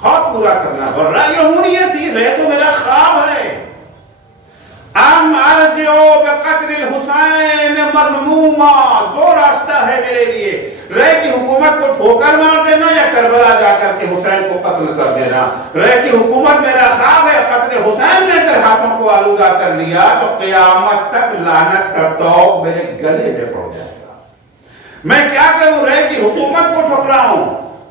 خواب پورا کرنا، اور رأی منیتی رہ تو میرا خواب ہے۔ ام ارجع بقتل الحسین مذموما، دو راستہ ہے میرے لیے، رہ کی حکومت کو ٹھوکر مار دینا یا کربلا جا کر کے حسین کو قتل کر دینا۔ رہ کی حکومت میرا خواب ہے، قتل حسین نے اگر ہاتھوں کو آلودہ کر لیا تو قیامت تک لعنت کا طوق میرے گلے میں پڑ جائے گا۔ میں کیا کروں؟ رہ کی حکومت کو ٹھکراؤں،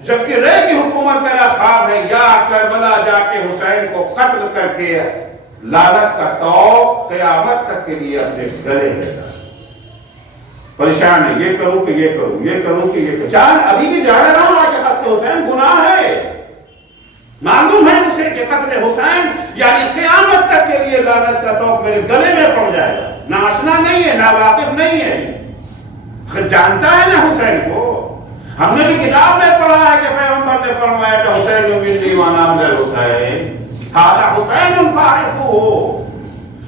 جبکہ رہ کی حکومت میرا خواب ہے، یا کربلا جا کے حسین کو قتل کر کے لعنت کا طوق قیامت تک کے لیے اپنے گلے میں ڈالوں۔ پریشان ہے، یہ کروں کہ یہ کروں، یہ کروں کہ یہ کروں۔ جان ابھی بھی جا رہا ہوں کہ قتل حسین گناہ ہے، معلوم ہے مجھے کہ قتل حسین یعنی قیامت تک کے لیے لعنت کا طوق میرے گلے میں پڑ جائے گا۔ نہیں ہے، ناواقف نہیں ہے، جانتا ہے نا حسین کو. ہم نے بھی کتاب میں پڑھا ہے کہ پیغمبر نے فرمایا کہ حسین منی وانا من الحسین ھذا حسین فاعرفوہ.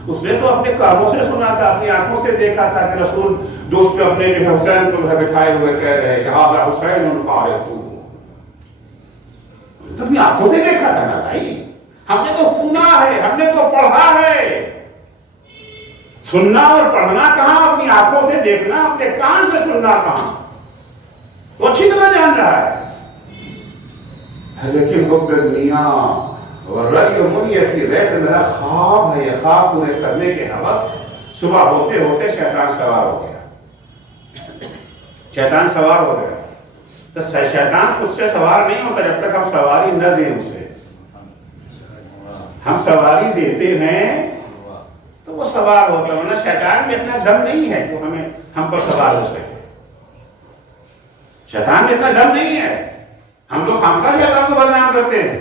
اس نے تو اپنے کانوں سے سنا تھا، اپنی آنکھوں سے دیکھا تھا کہ رسول دوست پہ اپنے جو حسین کو بٹھائے ہوئے کہہ رہے ہیں کہ ھذا حسین فاعرفوہ. تو اپنی آنکھوں سے دیکھا تھا نا بھائی. ہم نے تو سنا ہے، ہم نے تو پڑھا ہے. سننا اور پڑھنا کہاں، اپنی آنکھوں سے دیکھنا، اپنے کان سے سننا کہاں. وہ اچھی طرح جان رہا ہے. لیکن حب دنیا اور رأی منیت کی ریت میرا خواب ہے، یہ خواب پورے کرنے کے حوث. صبح ہوتے ہوتے شیطان سوار ہو گیا. شیطان سوار ہو گیا تو شیطان خود سے سوار نہیں ہوتا جب تک ہم سواری نہ دیں اسے. ہم سواری دیتے ہیں تو وہ سوار ہوتا ہے، ورنہ شیطان میں اتنا دم نہیں ہے کہ ہم پر سوار ہو سکے. شیطان میں اتنا دم نہیں ہے. ہم لوگ خامخواہ شیطان کو بدنام کرتے ہیں.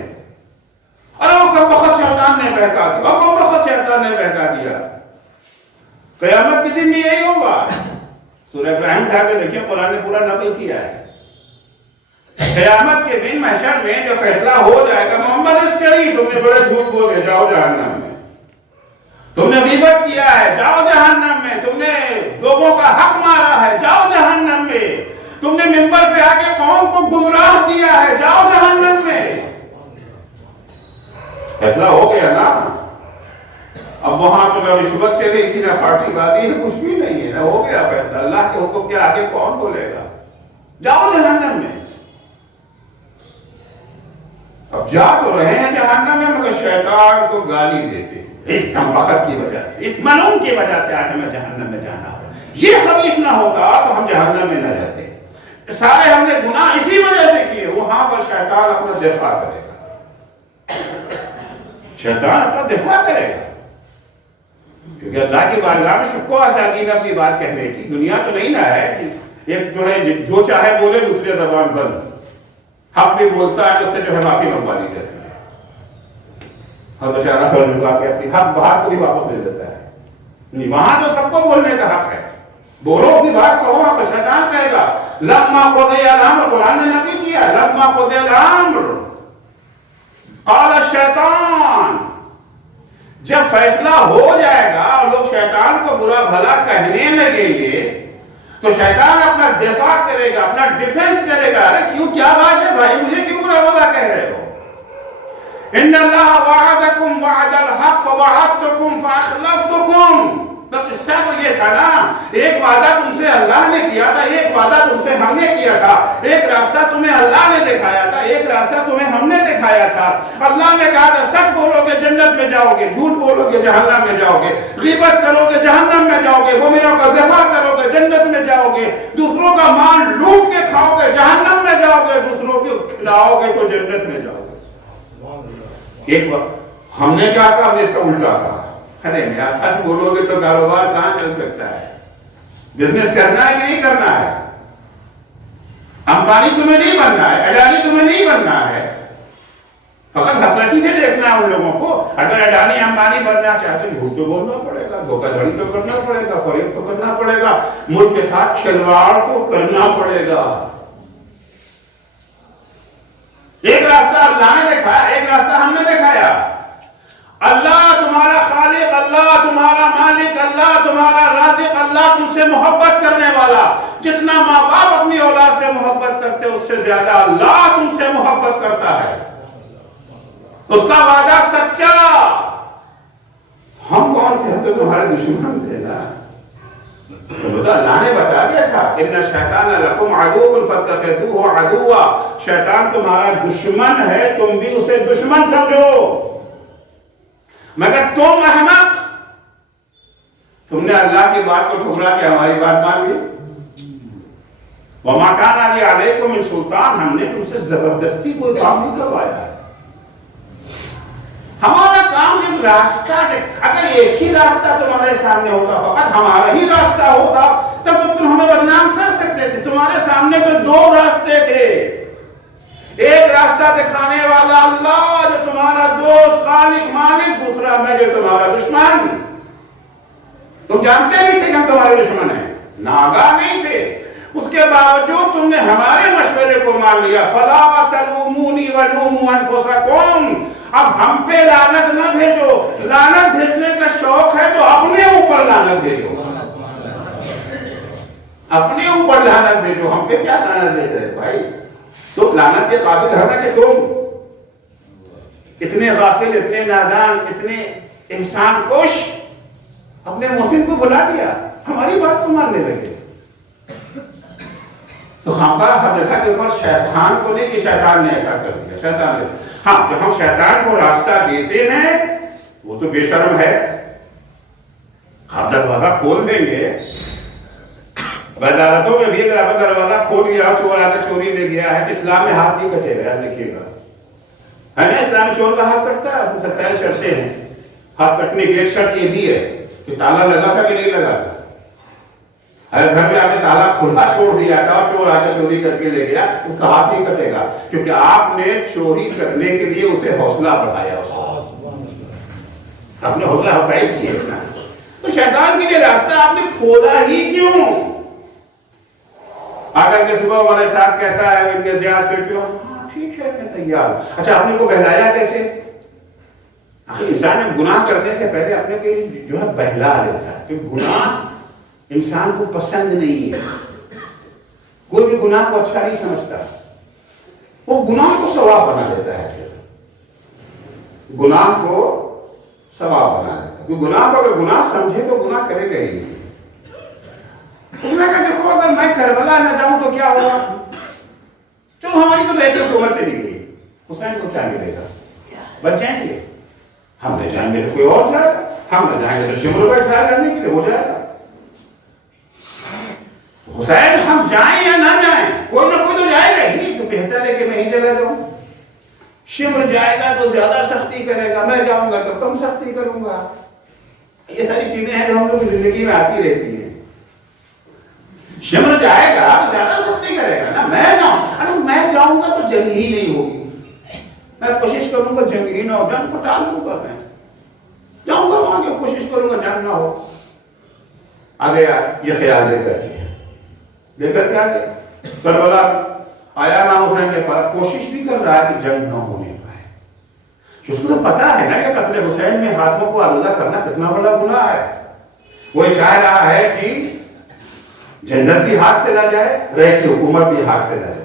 ارے وہ کم بخت شیطان نے بہکا دیا، وہ کم بخت شیطان نے بہکا دیا. قیامت کے دن بھی یہی ہوگا. سورہ ابراہیم اٹھا کے دیکھیں، قرآن نے پورا نقل کیا ہے. قیامت کے دن محشر میں جو فیصلہ ہو جائے گا، محمد عسکری تم نے بڑے جھوٹ بولے، جاؤ جہنم میں. تم نے غیبت کیا ہے، جاؤ جہنم میں. تم نے لوگوں کا حق مارا ہے، جاؤ جہنم میں. تم نے منبر پہ آ کے قوم کو گمراہ کیا ہے، جاؤ جہنم میں. فیصلہ ہو گیا نا. اب وہاں تو نہ رشوت چلے گی، نہ پارٹی بازی ہے، کچھ بھی نہیں ہے. نہ ہو گیا فیصلہ. اللہ کے حکم کے آگے کون بولے گا؟ جاؤ جہنم میں. اب جا تو رہے ہیں جہنم میں، مگر شیطان کو گالی دیتے اس کم بخت کی وجہ سے، اس ملعون کی وجہ سے آج ہمیں جہنم میں جانا ہے. یہ خبیث نہ ہوتا تو ہم جہنم میں نہ رہتے. سارے ہم نے گناہ اسی وجہ سے کیے. وہاں پر شیطان اپنا دفاع کرے گا. شیطان اپنا دفاع کرے گا، کیونکہ اللہ کی بارگاہ میں سب کو آزادی ہے اپنی بات کہنے کی. دنیا تو نہیں نہ ہے کہ ایک جو ہے جو چاہے بولے، دوسرے زبان بند. حق بھی بولتا ہے، اس سے جو ہے معافی منگوا لی جاتی ہے. ہم بیچارہ سر جھکا کے اپنی حق بات کو بھی واپس لے دیتا ہے. وہاں تو سب کو بولنے کا حق ہے. بولو اپنی بات کہو. وہاں پر شیطان کہے گا لما قضی الامر. قرآن نے نقل کیا لما قضی الامر قال الشیطان. جب فیصلہ ہو جائے گا اور لوگ شیطان کو برا بھلا کہنے لگیں گے تو شیطان اپنا دفاع کرے گا، اپنا ڈیفنس کرے گا. ارے کیوں، کیا بات ہے بھائی، مجھے کیوں برا بھلا کہہ رہے ہو؟ ان اللہ وعدکم وعد الحق ووعدتکم فاخلفتکم. قصہ تو یہ تھا نا، ایک وعدہ تم سے اللہ نے کیا تھا، ایک وعدہ تم سے ہم نے کیا تھا. ایک راستہ تمہیں اللہ نے دکھایا تھا، ایک راستہ تمہیں ہم نے دکھایا تھا. اللہ نے کہا تھا سچ بولو گے جنت میں جاؤ گے، جھوٹ بولو گے جہنم میں جاؤ گے. غیبت کرو گے جہنم میں جاؤ گے، مومنوں کا دفاع کرو گے جنت میں جاؤ گے. دوسروں کا مال لوٹ کے کھاؤ گے جہنم میں جاؤ گے، دوسروں کو کھلاؤ گے تو جنت میں جاؤ گے. ایک وقت ہم نے کیا کہا، ہم نے اس کا الٹا کہا. ارے میاں سچ بولو گے تو کاروبار کہاں چل سکتا ہے؟ بزنس کرنا ہے کہ نہیں کرنا ہے؟ امبانی تمہیں نہیں بننا ہے، اڈانی تمہیں نہیں بننا ہے. فقط حسرتی سے دیکھنا ہے ان لوگوں کو. اگر اڈانی امبانی بننا چاہتے تو جھوٹ تو بولنا پڑے گا، دھوکہ دھڑی تو کرنا پڑے گا، فریب تو کرنا پڑے گا، ملک کے ساتھ کھلواڑ تو کرنا پڑے گا. ایک راستہ اللہ نے دکھایا، ایک راستہ ہم نے دکھایا. اللہ تمہارا خالق، اللہ تمہارا مالک، اللہ تمہارا رازق، اللہ تم سے محبت کرنے والا. جتنا ماں باپ اپنی اولاد سے محبت کرتے اس سے زیادہ اللہ تم سے محبت کرتا ہے. اس کا وعدہ سچا. ہم کون تھے؟ ہم تو تمہارے دشمن تھے نا. اللہ نے بتا دیا تھا ان الشیطان لکم عدو فاتخذوہ عدوا. شیطان تمہارا دشمن ہے، تم بھی اسے دشمن سمجھو. مگر تم احمق، تم نے اللہ کی بات کو ٹھکرا کے ہماری بات مان لی. وما کان علی علیکم من سلطان. ہم نے تم سے زبردستی کوئی کام نہیں کروایا ہے. ہمارا کام ایک راستہ ہے. اگر ایک ہی راستہ تمہارے سامنے ہوتا، فقط ہمارا ہی راستہ ہوتا، تب تو تم ہمیں بدنام کر سکتے تھے. تمہارے سامنے تو دو راستے تھے. ایک راستہ دکھانے والا اللہ جو تمہارا دوست خالق مالک، دوسرا میں جو تمہارا دشمن. تم جانتے بھی تھے کہ ہم تمہارے دشمن ہیں، ناگاہ نہیں تھے، اس کے باوجود تم نے ہمارے مشورے کو مان لیا. فلا تلومونی ولوموا انفسکم. اب ہم پہ لعنت نہ بھیجو، لعنت بھیجنے کا شوق ہے تو اپنے اوپر لعنت بھیجو، اپنے اوپر لعنت بھیجو. ہم پہ کیا لعنت بھیج رہے بھائی؟ تو لعنت کے قابل ہے نا کہ تم اتنے غافل، اتنے نادان، اتنے احسان کوش، اپنے محسن کو بلا دیا، ہماری بات کو ماننے لگے. تو خامخواہ ہر جگہ کے اوپر شیطان کو نہیں کہ شیطان نے ایسا کر دیا، شیطان نے. ہاں جب ہم شیطان کو راستہ دیتے ہیں وہ تو بے شرم ہے. آپ دروازہ کھول دیں گے، عدالتوں میں بھی اگر آپ دروازہ کھول دیا، چور آ کر چوری لے گیا ہے، اسلام میں ہاتھ نہیں کٹے گا. دیکھیے گا ہے نا، اسلام میں چور کا ہاتھ کٹتا ہے، اس میں 27 شرطیں ہیں. ہاتھ کٹنے کی ایک شرط یہ بھی ہے کہ تالا لگا تھا کہ نہیں لگا تھا. اگر گھر میں آپ نے تالا کھلا چھوڑ دیا تھا اور چور آ کر چوری کر کے لے گیا، اس کا ہاتھ نہیں کٹے گا، کیونکہ آپ نے چوری کرنے کے لیے اسے حوصلہ بڑھایا. آپ نے حوصلہ افزائی کی ہے نا. تو شیطان کے لیے راستہ آپ نے کھولا ہی کیوں؟ آ کر کے صبح ہمارے ساتھ کہتا ہے ابن زیاد سے کیوں؟ ٹھیک ہے میں تیار ہوں. اچھا آپ نے کو بہلایا کیسے؟ انسان گناہ کرنے سے پہلے اپنے کو جو ہے بہلا لیتا ہے، کیونکہ گناہ انسان کو پسند نہیں ہے. کوئی بھی گناہ کو اچھا نہیں سمجھتا، وہ گناہ کو ثواب بنا لیتا ہے. گناہ کو ثواب بنا لیتا ہے، کیونکہ گناہ کو اگر گناہ سمجھے تو گناہ کرے گا ہی. اس میں کہ دیکھو اگر میں کربلا نہ جاؤں تو کیا ہوگا؟ چلو ہماری تو رہتی حکومت چلی گئی، حسین کو کیا ملے گا؟ بچ جائیں گے. ہم نہ جائیں گے تو کوئی اور جائے گا، ہم نہ جائیں گے تو شمر پر ٹرائی کرنے کے لیے ہو جائے گا. حسین ہم جائیں یا نہ جائیں کوئی نہ کوئی تو جائے گا ہی، تو بہتر ہے کہ میں ہی چلا جاؤں. شمر جائے گا تو زیادہ سختی کرے گا، میں جاؤں گا تو کم سختی کروں گا. یہ ساری چیزیں ہیں جو ہم لوگ کی زندگی میں آتی رہتی ہیں. شمر جائے گا تو زیادہ سختی کرے گا نا. میں جاؤں، اگر میں جاؤں گا تو جنگ ہی نہیں ہوگی. میں کوشش کروں گا جنگ ہی نہ ہو، جنگ کو ٹال دوں گا. میں جاؤں گا وہاں کی کوشش کروں گا جنگ نہ ہو. آگے یہ خیال لے کر کے آگے کربلا آیا امام حسین کے پاس، کوشش بھی کر رہا ہے کہ جنگ نہ ہونے پائے. اس کو تو پتا ہے نا کہ قتل حسین میں ہاتھوں کو آلودہ کرنا کتنا بڑا گناہ ہے. وہ چاہ رہا ہے کہ جنت بھی ہاتھ سے نہ جائے، رہ کی حکومت بھی ہاتھ سے نہ جائے.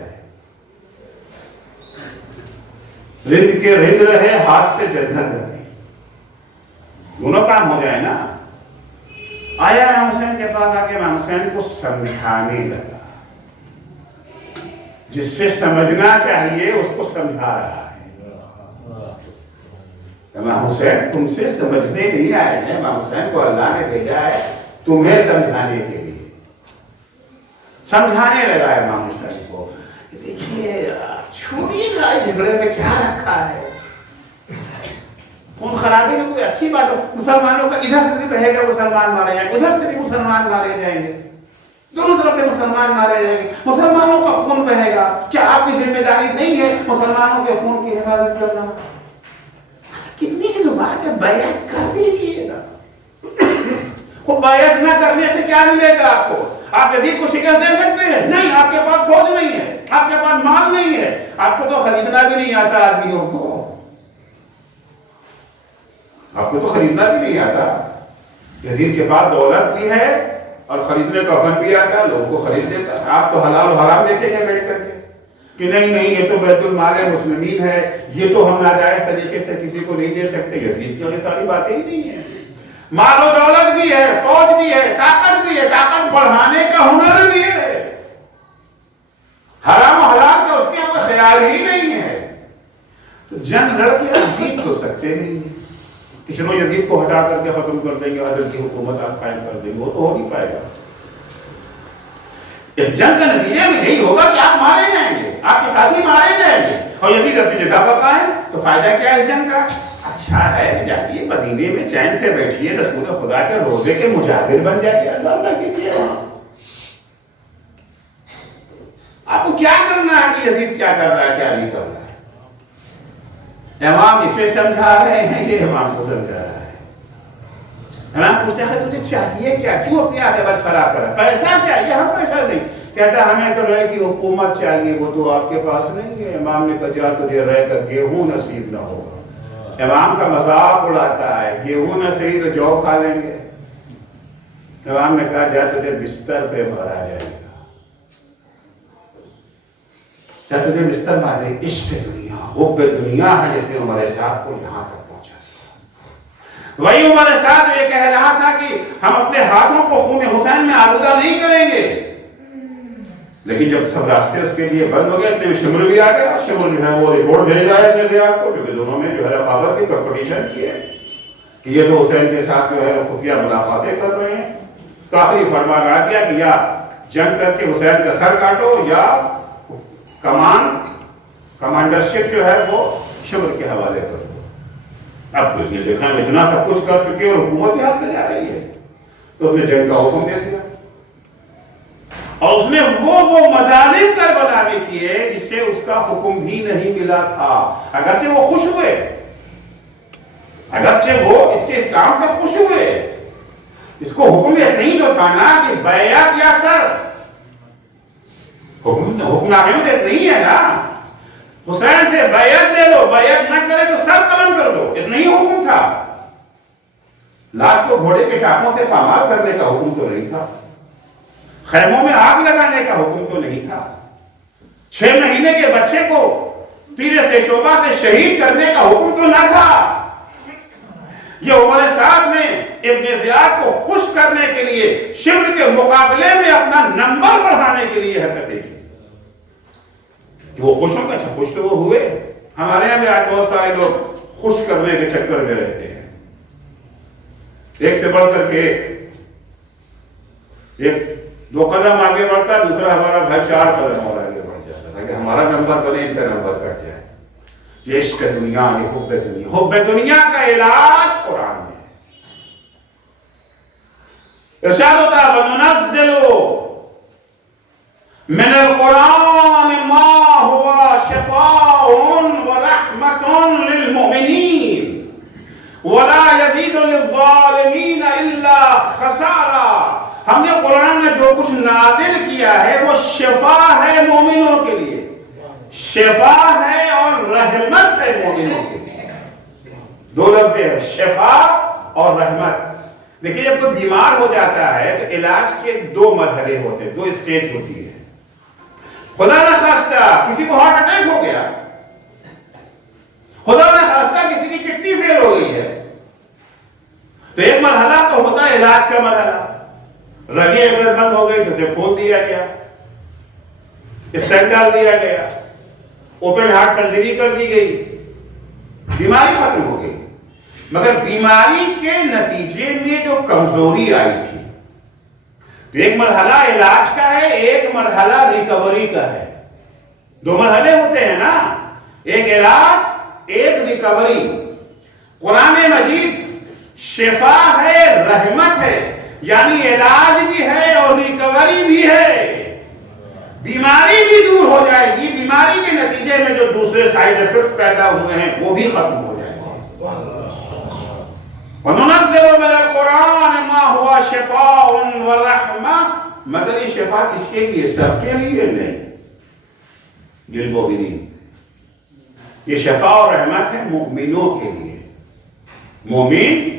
رند کے رند رہے، ہاتھ سے جنت رہے، دونوں کام ہو جائے نا. آیا امام حسین کے پاس، آ کے امام حسین کو سمجھانے لگا. جس سے سمجھنا چاہیے اس کو سمجھا رہا ہے. امام حسین تم سے سمجھنے نہیں آئے ہیں، امام حسین کو اللہ نے بھیجا ہے تمہیں سمجھانے کے لیے. سمجھانے لگا ہے امام حسین کو. دیکھیے چھوڑیے لڑائی جھگڑے میں کیا رکھا ہے. خون خرابی میں کوئی اچھی بات ہو. مسلمانوں کا ادھر سے بھی بہے گا مسلمان مارے جائیں گے، ادھر سے بھی مسلمان مارے جائیں گے، دونوں طرف سے مسلمان مارے جائیں گے. مسلمانوں کا خون بہے گا، کیا آپ کی ذمہ داری نہیں ہے مسلمانوں کے خون کی حفاظت کرنا؟ کتنی سی تو بات ہے، بیعت کر لیجیے گا. وہ بیعت نہ کرنے سے کیا ملے گا آپ کو؟ آپ یزید کو شکست دے سکتے ہیں؟ نہیں. آپ کے پاس فوج نہیں ہے، آپ کے پاس مال نہیں ہے، آپ کو تو خریدنا بھی نہیں آتا آدمیوں کو. آپ کو تو خریدنا بھی نہیں آتا. یزید کے پاس دولت بھی ہے اور خریدنے کا فن بھی آتا ہے، لوگوں کو خرید دیتا ہے. آپ تو حلال و حرام دیکھیں گے بیٹھ کر کے کہ نہیں یہ تو بیت المال مسلمین ہے، یہ تو ہم ناجائز طریقے سے کسی کو نہیں دے سکتے. یزید کی ساری باتیں ہی نہیں ہیں. مال و دولت بھی ہے، فوج بھی ہے، طاقت بھی ہے، طاقت بڑھانے کا ہنر بھی ہے. حرام و حلال کا اس کے کوئی خیال ہی نہیں ہے. تو جنگ لڑ کے ہم جیت تو سکتے نہیں کہ چلو یزید کو ہٹا کر کے ختم کر دیں گے، حضرت کی حکومت آپ قائم کر دیں گے. وہ تو ہو نہیں پائے گا. اس جنگ کا نتیجہ بھی یہی ہوگا کہ آپ مارے جائیں گے، آپ کے ساتھی مارے جائیں گے، اور یزید اپنی جگہ پر قائم. تو فائدہ کیا ہے اس جنگ کا؟ اچھا ہے کہ جائیے مدینے میں چین سے بیٹھیے، رسول خدا کے روزے کے مجاہد بن جائیے، اللہ کیجیے. آپ کو کیا کرنا ہے کہ یزید کیا کر رہا ہے کیا نہیں کر رہا ہے؟ امام اسے سمجھا رہے ہیں کہ امام کو سمجھا رہا ہے. امام پوچھتے ہیں تجھے چاہیے کیا, کیوں اپنی عاقبت خراب کرا؟ پیسہ چاہیے, ہم پیسہ نہیں. کہتا ہے ہمیں تو رائے کی حکومت چاہیے, وہ تو آپ کے پاس نہیں ہے. امام نے کہا جا تجھے رائے کا گیہوں نصیب نہ ہوگا. امام کا مذاق اڑاتا ہے, گیہوں نہ صحیح تو جو کھا لیں گے. امام نے کہا جا تجھے بستر پہ مارا جائے گا, جا تجھے بستر مارے. عشق دنیا, حب دنیا ہے جس نے عمر سعد کو یہاں تک پہنچا. وہی عمر سعد یہ کہہ رہا تھا کہ ہم اپنے ہاتھوں کو خون حسین میں آلودہ نہیں کریں گے, لیکن جب سب راستے اس کے لیے بند ہو گئے, اتنے میں شمر بھی آ گیا. شمر جو ہے وہ رپورٹ بھیج رہا ہے اپنے زیاد کو, کیونکہ دونوں میں جو ہے خبر کی کمپٹیشن کی ہے کہ یہ تو حسین کے ساتھ جو ہے خفیہ ملاقاتیں کر رہے ہیں. تو آخری فرمان آ گیا کہ یا جنگ کر کے حسین کا سر کاٹو یا کمانڈرشپ جو ہے وہ شمر کے حوالے کر دو. اب اس نے دیکھا اتنا سب کچھ کر چکی ہے اور حکومت ہاتھ میں جا رہی ہے, تو اس نے جنگ کا حکم دے دیا. اور اس نے وہ مظالم کربلا میں کیے جس سے اس کا حکم بھی نہیں ملا تھا. اگرچہ وہ خوش ہوئے, اگرچہ وہ اس کے کام سے خوش ہوئے, اس کو حکم یہ نہیں تو تھا نا کہ بیعت یا سر, حکم نامے میں نہیں ہے نا حسین سے بیعت لے لو, بیعت نہ کرے تو سر قلم کر دو, اتنا ہی حکم تھا. لاش کو گھوڑے کے ٹانپوں سے پامال کرنے کا حکم تو نہیں تھا, خیموں میں آگ لگانے کا حکم تو نہیں تھا, 6 مہینے کے بچے کو تیر تیشوبہ سے شہید کرنے کا حکم تو نہ تھا. یہ عمر سعد نے ابن زیاد کو خوش کرنے کے لیے شمر کے مقابلے میں اپنا نمبر بڑھانے کے لیے حرکتیں کی. وہ خوش ہوں گے, اچھا خوش تو وہ ہوئے. ہمارے یہاں بھی آج بہت سارے لوگ خوش کرنے کے چکر میں رہتے ہیں, ایک سے بڑھ کر کے ایک 2 قدم آگے بڑھتا, دوسرا ہمارا بھائی 4 قدم اور آگے بڑھ جاتا تاکہ ہمارا نمبر بنے, ان کا نمبر کٹ جائے. یہ عشق دنیا, یہ حب دنیا. حب دنیا کا علاج قرآن میں ارشاد ہوتا ہے وَنُنَزِّلُ مِنَ الْقُرْآنِ مَا هُوَ شِفَاءٌ وَرَحْمَةٌ لِلْمُؤْمِنِينَ وَلَا يَزِيدُ لِلظَّالِمِينَ إِلَّا خَسَارًا. ہم نے قرآن میں جو کچھ نازل کیا ہے وہ شفا ہے مومنوں کے لیے, شفا ہے اور رحمت ہے مومنوں کے لیے. 2 لفظ ہیں, شفا اور رحمت. دیکھیے جب کوئی بیمار ہو جاتا ہے تو علاج کے 2 مرحلے ہوتے ہیں, 2 اسٹیج ہوتی ہے. خدا نہ خواستہ کسی کو ہارٹ اٹیک ہو گیا, خدا نہ خواستہ کسی کی کڈنی فیل ہو گئی ہے, تو ایک مرحلہ تو ہوتا ہے علاج کا مرحلہ. رگیں اگر بند ہو گئی تو کھول دیا گیا, اسٹینٹ ڈال دیا گیا, اوپن ہارٹ سرجری کر دی گئی, بیماری ختم ہو گئی. مگر بیماری کے نتیجے میں جو کمزوری آئی تھی, تو ایک مرحلہ علاج کا ہے, ایک مرحلہ ریکوری کا ہے. 2 مرحلے ہوتے ہیں نا, ایک علاج ایک ریکوری. قرآن مجید شفا ہے, رحمت ہے, یعنی علاج بھی ہے اور ریکوری بھی ہے. بیماری بھی دور ہو جائے گی, بیماری کے نتیجے میں جو دوسرے سائیڈ ایفیکٹس پیدا ہوئے ہیں وہ بھی ختم ہو جائیں گے. وَنُنَزِّلُ مِنَ الْقُرْآنِ مَا هُوَ شِفَاءٌ وَرَحْمَةٌ. مگر یہ شفا کس کے لیے؟ سب کے لیے نہیں, للمؤمنین. یہ شفا اور رحمت ہے مؤمنوں کے لیے. مومن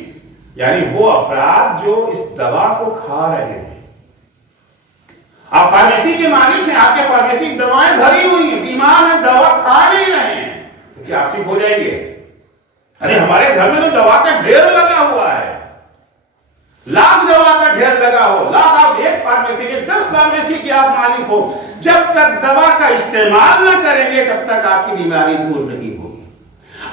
یعنی وہ افراد جو اس دوا کو کھا رہے ہیں. آپ فارمیسی کے مالک ہیں, آپ کے فارمیسی دوائیں بھری ہوئی ہیں, بیمار ہیں, دوا کھا نہیں رہے ہیں, تو کیا آپ ٹھیک ہو جائیں گے؟ ارے ہمارے گھر میں تو دوا کا ڈھیر لگا ہوا ہے, لاکھ دوا کا ڈھیر لگا ہو, لاکھ. آپ ایک فارمیسی کے 10 فارمیسی کے آپ مالک ہو, جب تک دوا کا استعمال نہ کریں گے تب تک آپ کی بیماری دور نہیں ہوگی.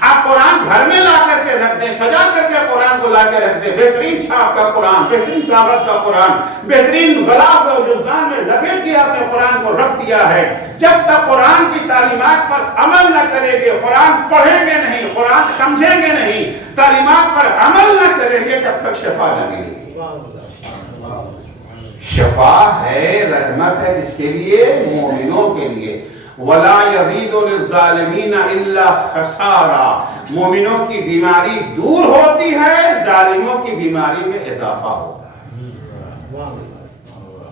آپ قرآن گھر میں لا کر کے رکھ دیں, سجا کر کے قرآن کو لا کے رکھ دیں, بہترین چھاپ کا قرآن, بہترین کاغذ کا قرآن, بہترین غلاف اور جزدان میں لپیٹ کے آپ نے قرآن کو رکھ دیا ہے. جب تک قرآن کی تعلیمات پر عمل نہ کریں گے, قرآن پڑھیں گے نہیں, قرآن سمجھیں گے نہیں, تعلیمات پر عمل نہ کریں گے, تب تک شفا نہ ملے گی. شفا ہے, رحمت ہے, جس کے لیے؟ مومنوں کے لیے. وَلَا يَزِيدُ لِلظَّالِمِينَ إِلَّا خَسَارًا، مومنوں کی بیماری دور ہوتی ہے، ظالموں کی بیماری میں اضافہ ہوتا ہے۔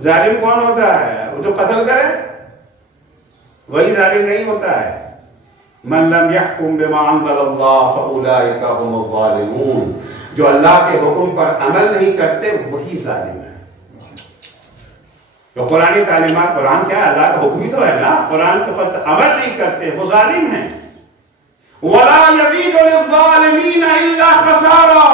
ظالم کون ہوتا ہے؟ وہ جو قتل کرے وہی ظالم نہیں ہوتا ہے۔ من لم يحكم بما انزل الله فاولئك هم الظالمون، جو اللہ کے حکم پر عمل نہیں کرتے وہی ظالم ہے۔ جو قرآنی تعلیمات، قرآن کیا ہے؟ اللہ کا حکم ہی تو ہے نا، قرآن کے پر عمل نہیں کرتے وہ ظالم ہیں۔ وَلَا يَزِيدُ لِلظَّالِمِينَ إِلَّا خَسَارًا،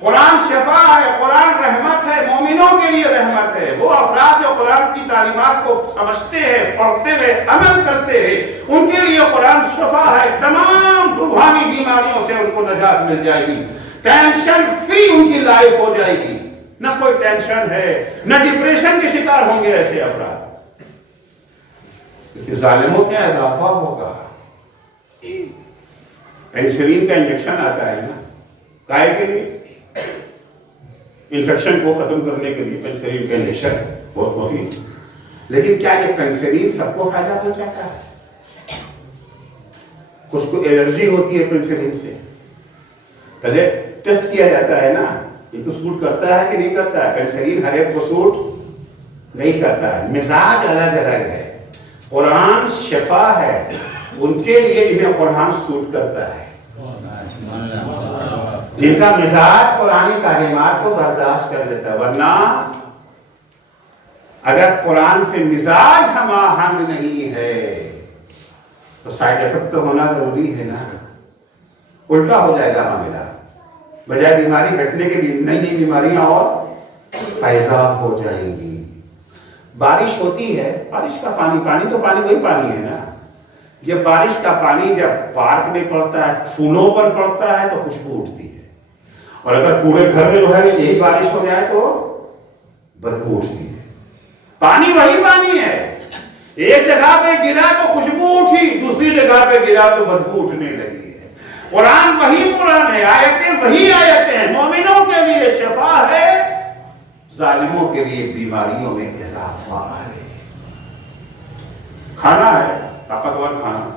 قرآن شفا ہے، قرآن رحمت ہے، مومنوں کے لیے رحمت ہے۔ وہ افراد جو قرآن کی تعلیمات کو سمجھتے ہیں، پڑھتے ہوئے عمل کرتے ہیں، ان کے لیے قرآن شفا ہے، تمام روحانی بیماریوں سے ان کو نجات مل جائے گی، ٹینشن فری ان کی لائف ہو جائے گی، نہ کوئی ٹینشن ہے، نہ ڈپریشن کے شکار ہوں گے ایسے افراد۔ کیونکہ ظالموں کا اضافہ ہوگا۔ پینسلین کا انجیکشن آتا ہے نا، کائے کے لیے؟ انفیکشن کو ختم کرنے کے لیے پینسلین کا انجیکشن بہت مفید، لیکن کیا یہ پینسلین سب کو فائدہ پہنچاتا ہے؟ کچھ کو الرجی ہوتی ہے پینسلین سے، پہلے ٹیسٹ کیا جاتا ہے نا، ان کو سوٹ کرتا ہے کہ نہیں کرتا ہے۔ پینسلین ہر ایک کو سوٹ نہیں کرتا ہے، مزاج الگ الگ ہے۔ قرآن شفا ہے ان کے لیے جنہیں قرآن سوٹ کرتا ہے، جن کا مزاج قرآنی تعلیمات کو برداشت کر لیتا ہے۔ ورنہ اگر قرآن سے مزاج ہم آہنگ نہیں ہے تو سائیڈ افیکٹ تو ہونا ضروری ہے نا، الٹا ہو جائے گا معاملہ، بجائے بیماری گھٹنے کے نئی نئی بیماریاں اور پیدا ہو جائیں گی۔ بارش ہوتی ہے، بارش کا پانی تو پانی وہی پانی ہے نا، یہ بارش کا پانی جب پارک میں پڑتا ہے، پھولوں پر پڑتا ہے تو خوشبو اٹھتی ہے، اور اگر پورے گھر میں جو ہے یہی بارش ہو جائے تو بدبو اٹھتی ہے۔ پانی وہی پانی ہے، ایک جگہ پہ گرا تو خوشبو اٹھی، دوسری جگہ پہ گرا تو بدبو اٹھنے لگی ہے۔ قرآن وہی قرآن ہے، آیتیں وہی آیتیں ہیں، مومنوں کے لیے شفا ہے، ظالموں کے لیے بیماریوں میں اضافہ ہے۔ کھانا ہے طاقتور کھانا،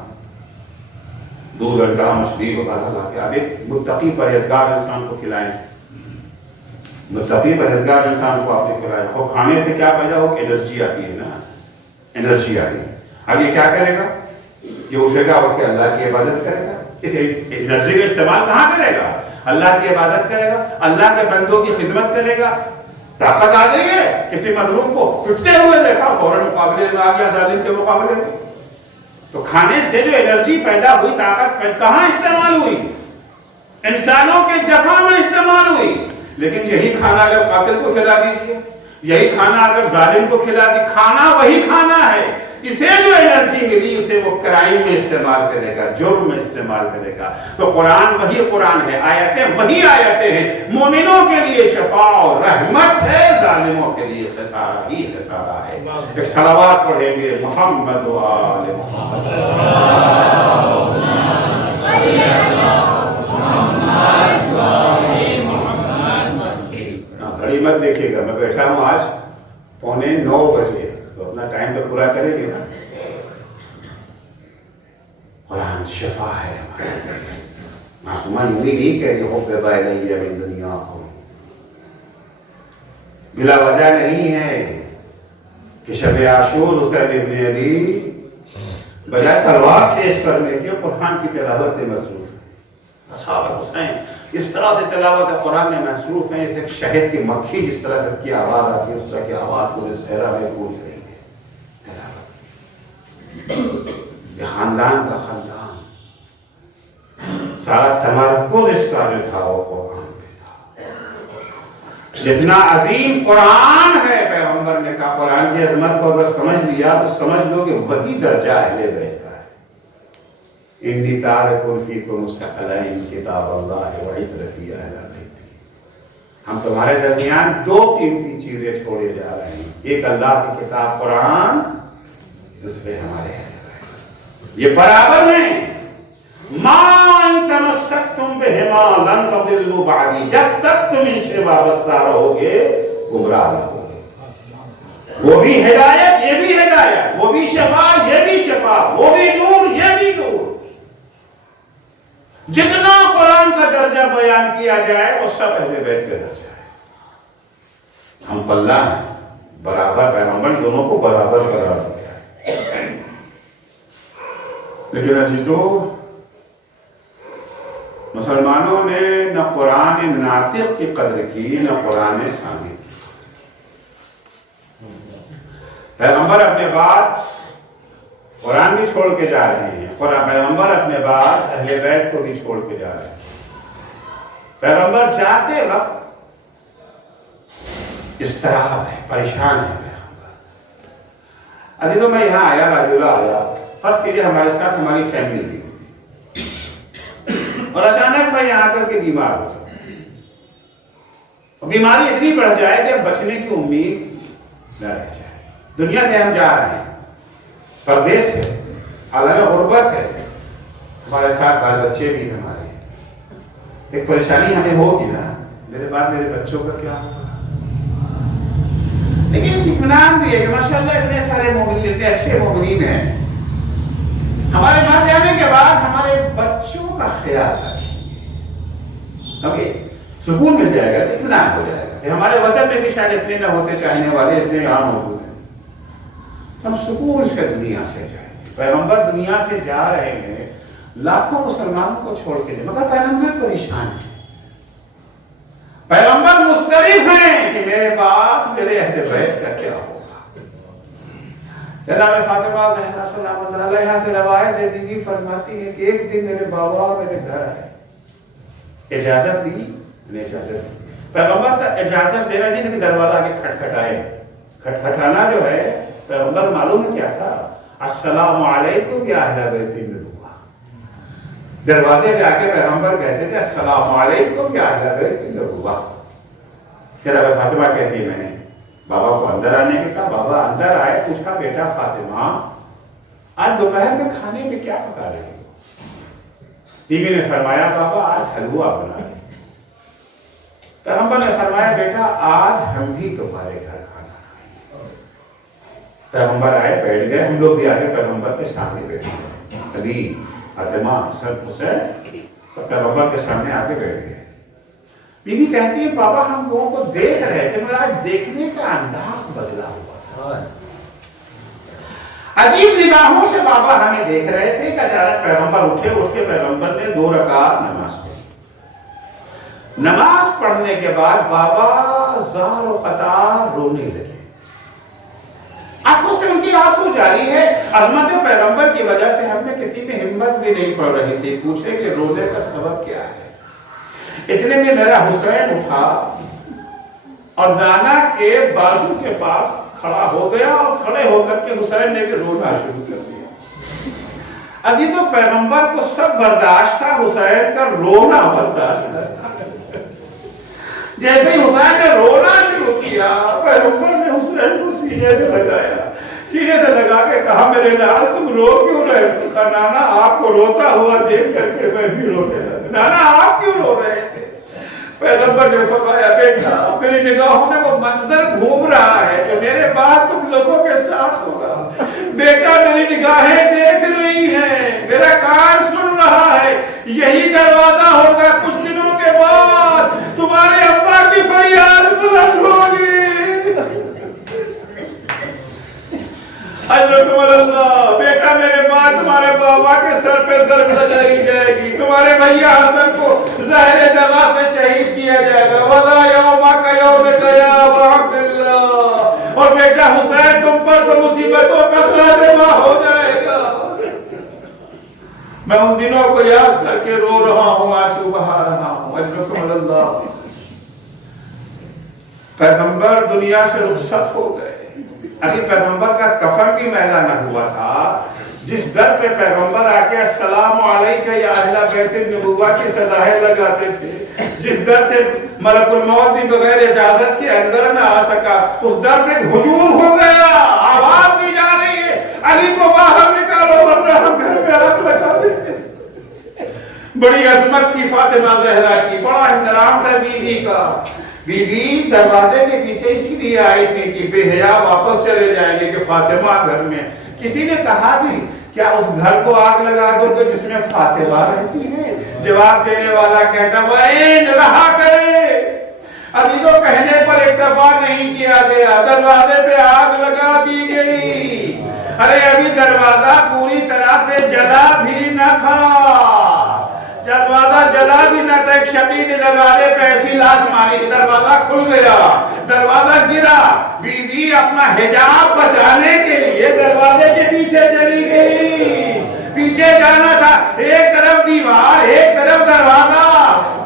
دودھ، انڈا، مچھلی وغیرہ لا کے آپ ایک متقی پرہیزگار انسان کو کھلائیں، متقی پرہیزگار انسان کو آپ نے کھلائیں، تو کھانے سے کیا پیدا ہو؟ انرجی آتی ہے نا، انرجی آتی ہے۔ اب یہ کیا کرے گا؟ یہ اٹھے گا اور کہ اللہ کی عبادت کرے گا۔ اس انرجی کا استعمال کہاں کرے گا؟ اللہ کی عبادت کرے گا، اللہ کے بندوں کی خدمت کرے گا۔ طاقت آ گئی ہے، کسی مظلوم کو پٹتے ہوئے دیکھا، فوراً مقابلے میں آ گیا ظالم کے مقابلے میں۔ تو کھانے سے جو انرجی پیدا ہوئی، طاقت کہاں استعمال ہوئی؟ انسانوں کے دفاع میں استعمال ہوئی۔ لیکن یہی کھانا اگر قاتل کو کھلا دیجیے، یہی کھانا اگر ظالم کو کھلا دی، کھانا وہی کھانا ہے، اسے جو انرجی ملی اسے وہ کرائم میں استعمال کرے گا، جرم میں استعمال کرے گا۔ تو قرآن وہی قرآن ہے، آیتیں وہی آیتیں ہیں، مومنوں کے لیے شفا اور رحمت ہے، ظالموں کے لیے خسارہ ہی خسارہ ہے۔ ایک صلوات پڑھیں گے، محمد و آل محمد۔ گھڑی مت دیکھیے گا، میں بیٹھا ہوں آج 8:45 بجے، تو اپنا ٹائم تو پورا کریں گے نا۔ قرآن شفا ہے ہمارے، معصومان یوں ہی نہیں کہہ رہے حب الیہ من دنیا کو، بلا وجہ نہیں ہے کہ شب عاشور حسین ابن علی بجائے تلوار تیز کرنے کے قرآن کی تلاوت سے مصروف ہے۔ اصحاب حسین اس طرح سے تلاوت قرآن میں مصروف ہیں، جیسے شہد کی مکھی جس طرح کی آواز آتی ہے، اس طرح کی آواز پورے صحرا میں گونج رہی ہے۔ تلاوت، یہ خاندان کا خاندان، سارا تمرکز اس کا جو تھا وہ قرآن پہ تھا۔ جتنا عظیم قرآن ہے، پیغمبر نے کہا قرآن کی عظمت کو اگر سمجھ لیا تو سمجھ لو کہ وہی درجہ اہل بیت کا ہے۔ انی تارک فیکم ثقلین کتاب اللہ و عترتی اہل بیتی، ہم تمہارے درمیان 2 قیمتی چیزیں چھوڑے جا رہے ہیں، ایک اللہ کی کتاب قرآن، دوسرے ہمارے اہل بیت۔ یہ برابر ہیں، ما ان تمسکتم بہما لن تضلوا بعدی، جب تک تم ان سے وابستہ رہو گے گمراہ نہ ہوگے۔ وہ بھی ہدایت، یہ بھی ہدایت، وہ بھی شفا یہ بھی شفا، وہ بھی نور یہ بھی نور. جتنا قرآن کا درجہ بیان کیا جائے وہ سب اہل بیت کا درجہ ہے. ہم پلہ ہیں برابر، پیغمبر دونوں کو برابر قرار دیا ہے. لیکن عزیزو، مسلمانوں نے نہ قرآن ناطق کی قدر کی نہ قرآن سامع کی. پیغمبر اپنے بعد قرآن بھی چھوڑ کے جا رہے ہیں، پیغمبر اپنے بعد اہل بیت کو بھی چھوڑ کے جا رہے ہیں. پیغمبر جاتے وقت اضطراب ہے، پریشان ہے پیغمبر. ابھی تو میں یہاں آیا، راجولہ آیا، فرض کیجیے ہمارے ساتھ ہماری فیملی بھی، اور اچانک میں یہاں کر کے بیمار ہو جاؤں، بیماری اتنی بڑھ جائے کہ بچنے کی امید نہ رہ جائے. دنیا سے ہم جا رہے ہیں، پردیس ہے، عالم غربت ہے، ہمارے ساتھ بال بچے بھی ہمارے. ایک پریشانی ہمیں ہوگی نا، میرے بعد میرے بچوں کا کیا ہوگا. لیکن اطمینان بھی ہے کہ ماشاءاللہ اتنے سارے مومنین، اتنے اچھے مومنین ہیں، ہمارے مر جانے کے بعد ہمارے بچوں کا خیال رکھیں. اب یہ سکون مل جائے گا، اطمینان ہو جائے گا کہ ہمارے وطن میں بھی شاید اتنے نہ ہوتے چاہنے والے اتنے یہاں موجود ہیں. ہم سکون سے دنیا سے جائیں. پیغمبر دنیا سے جا رہے ہیں، لاکھوں مسلمانوں کو چھوڑ کے دیں، مگر پیغمبر پریشان ہے. پیغمبر مضطرب ہیں کہ میرے بعد میرے اہل بیت کا کیا ہوگا. جناب فاطمہ زہرا سلام اللہ علیہا سے روایت ہے، بی بی فرماتی ہے کہ ایک دن میرے بابا میرے گھر آئے، اجازت دی، میں اجازت دی. پیغمبر سے اجازت دینا نہیں تھا کہ دروازہ آگے کھٹکھٹائے. کھٹکھٹانا جو ہے پیغمبر معلوم ہے کیا تھا، السلام علیکم یا اہل بیت النبوہ. دروازے پہ آ کے پیغمبر کہتے تھے السلام علیکم یا اہل بیت النبوہ. جناب فاطمہ کہتی ہے میں نے بابا کو اندر آنے کے کہا. بابا اندر آئے، پوچھا بیٹا فاطمہ آج دوپہر میں کھانے میں کیا پکا رہی ہو. بیوی نے فرمایا بابا آج حلوہ بنا رہے. پیغمبر نے فرمایا بیٹا آج ہم بھی تمہارے گھر کھانا کھائیں. پیغمبر آئے، بیٹھ گئے، ہم لوگ بھی آگے پیغمبر کے سامنے بیٹھ گئے. علی، فاطمہ، حسن، حسین سب پیغمبر کے سامنے آ کے بیٹھ گئے. بی بی کہتی ہے بابا ہم لوگوں کو دیکھ رہے تھے مگر آج دیکھنے کا انداز بدلا ہوا تھا. عجیب نگاہوں سے بابا ہمیں دیکھ رہے تھے کہ اچانک پیغمبر اٹھے. اٹھ کے پیغمبر نے 2 رکعت نماز پڑھی. نماز پڑھنے کے بعد بابا زار و قطار رونے لگے. آنکھوں سے ان کی آنسو جاری ہے. عظمت پیغمبر کی وجہ سے ہم میں کسی میں ہمت بھی نہیں پڑ رہی تھی. پوچھے کہ رونے کا سبب کیا ہے. اتنے میں میرا حسین اٹھا اور نانا کے بازو کے پاس کھڑا ہو گیا اور کھڑے ہو کر کے حسین نے بھی رونا شروع کر دیا. ابھی تو پیغمبر کو سب برداشت تھا، حسین کا رونا برداشت تھا. جیسے ہی حسین نے رونا شروع کیا پیغمبر نے حسین کو سینے سے لگایا. سینے سے لگا کے کہا میرے لال تم رو کیوں رہے ہو. کہا نانا آپ کو روتا ہوا دیکھ کر کے میں بھی رونے لگا. نانا آپ کیوں رو رہے تھے. پیغمبر نے فرمایا بیٹا میری نگاہوں میں وہ منظر گھوم رہا ہے جو میرے بعد تم لوگوں کے ساتھ ہوگا. بیٹا میری نگاہیں دیکھ رہی ہیں، میرا کان سن رہا ہے. یہی دروازہ ہوگا کچھ دنوں کے بعد تمہارے ابا کی فریاد بلند ہوگی. حضرت اللہ بیٹا میرے بعد تمہارے بابا کے سر پہ ضرب لگائی جائے گی. تمہارے بھیا حسن کو زہر دغا سے شہید کیا جائے گا. وَلَا يَوْمَ كَيَوْمِكَ يَا أَبَا عَبْدِ اللَّهِ. اور بیٹا حسین تم پر تو مصیبتوں کا خاتمہ ہو جائے گا. میں ان دنوں کو یاد کر کے رو رہا ہوں، آنسو بہا رہا ہوں. اجرکم اللہ. پیغمبر دنیا سے رخصت ہو گئے. ابھی پیغمبر کا کفن بھی میلا نہ ہوا تھا. جس در پہ پیغمبر آ کے السلام علیکم یا اہل بیت النبوہ کی صدایں لگاتے تھے، جس در سے ملک الموت بھی بغیر اجازت کے اندر نہ آ سکا، اس در پہ ہجوم ہو گیا. آواز دی جا رہی ہے علی کو باہر نکالو ورنہ ہم گھر میں آگ لگا دیں گے. بڑی عظمت تھی فاطمہ زہرا کی، بڑا احترام تھا بیوی کا. بی بی دروازے کے پیچھے اسی لیے آئی تھی کہ بے حیا واپس چلے جائیں گے کہ فاطمہ گھر میں کسی نے کہا بھی کیا اس گھر کو آگ لگا دو گے جس میں فاطمہ رہتی ہے؟ جواب دینے والا کہتا وَإِن رہا کرے۔ عزیزوں کہنے پر اکتفا نہیں کیا گیا، دروازے پہ آگ لگا دی گئی۔ ارے ابھی دروازہ پوری طرح سے جلا بھی نہ تھا، دروازہ جلا بھی نہ تھا، ایک شقی نے دروازے پہ ایسی لاٹ ماری کہ دروازہ کھل گیا، دروازہ گرا، بی بی اپنا حجاب بچانے کے لیے دروازے کے پیچھے چلی گئی۔ پیچھے جانا تھا، ایک طرف دیوار ایک طرف دروازہ،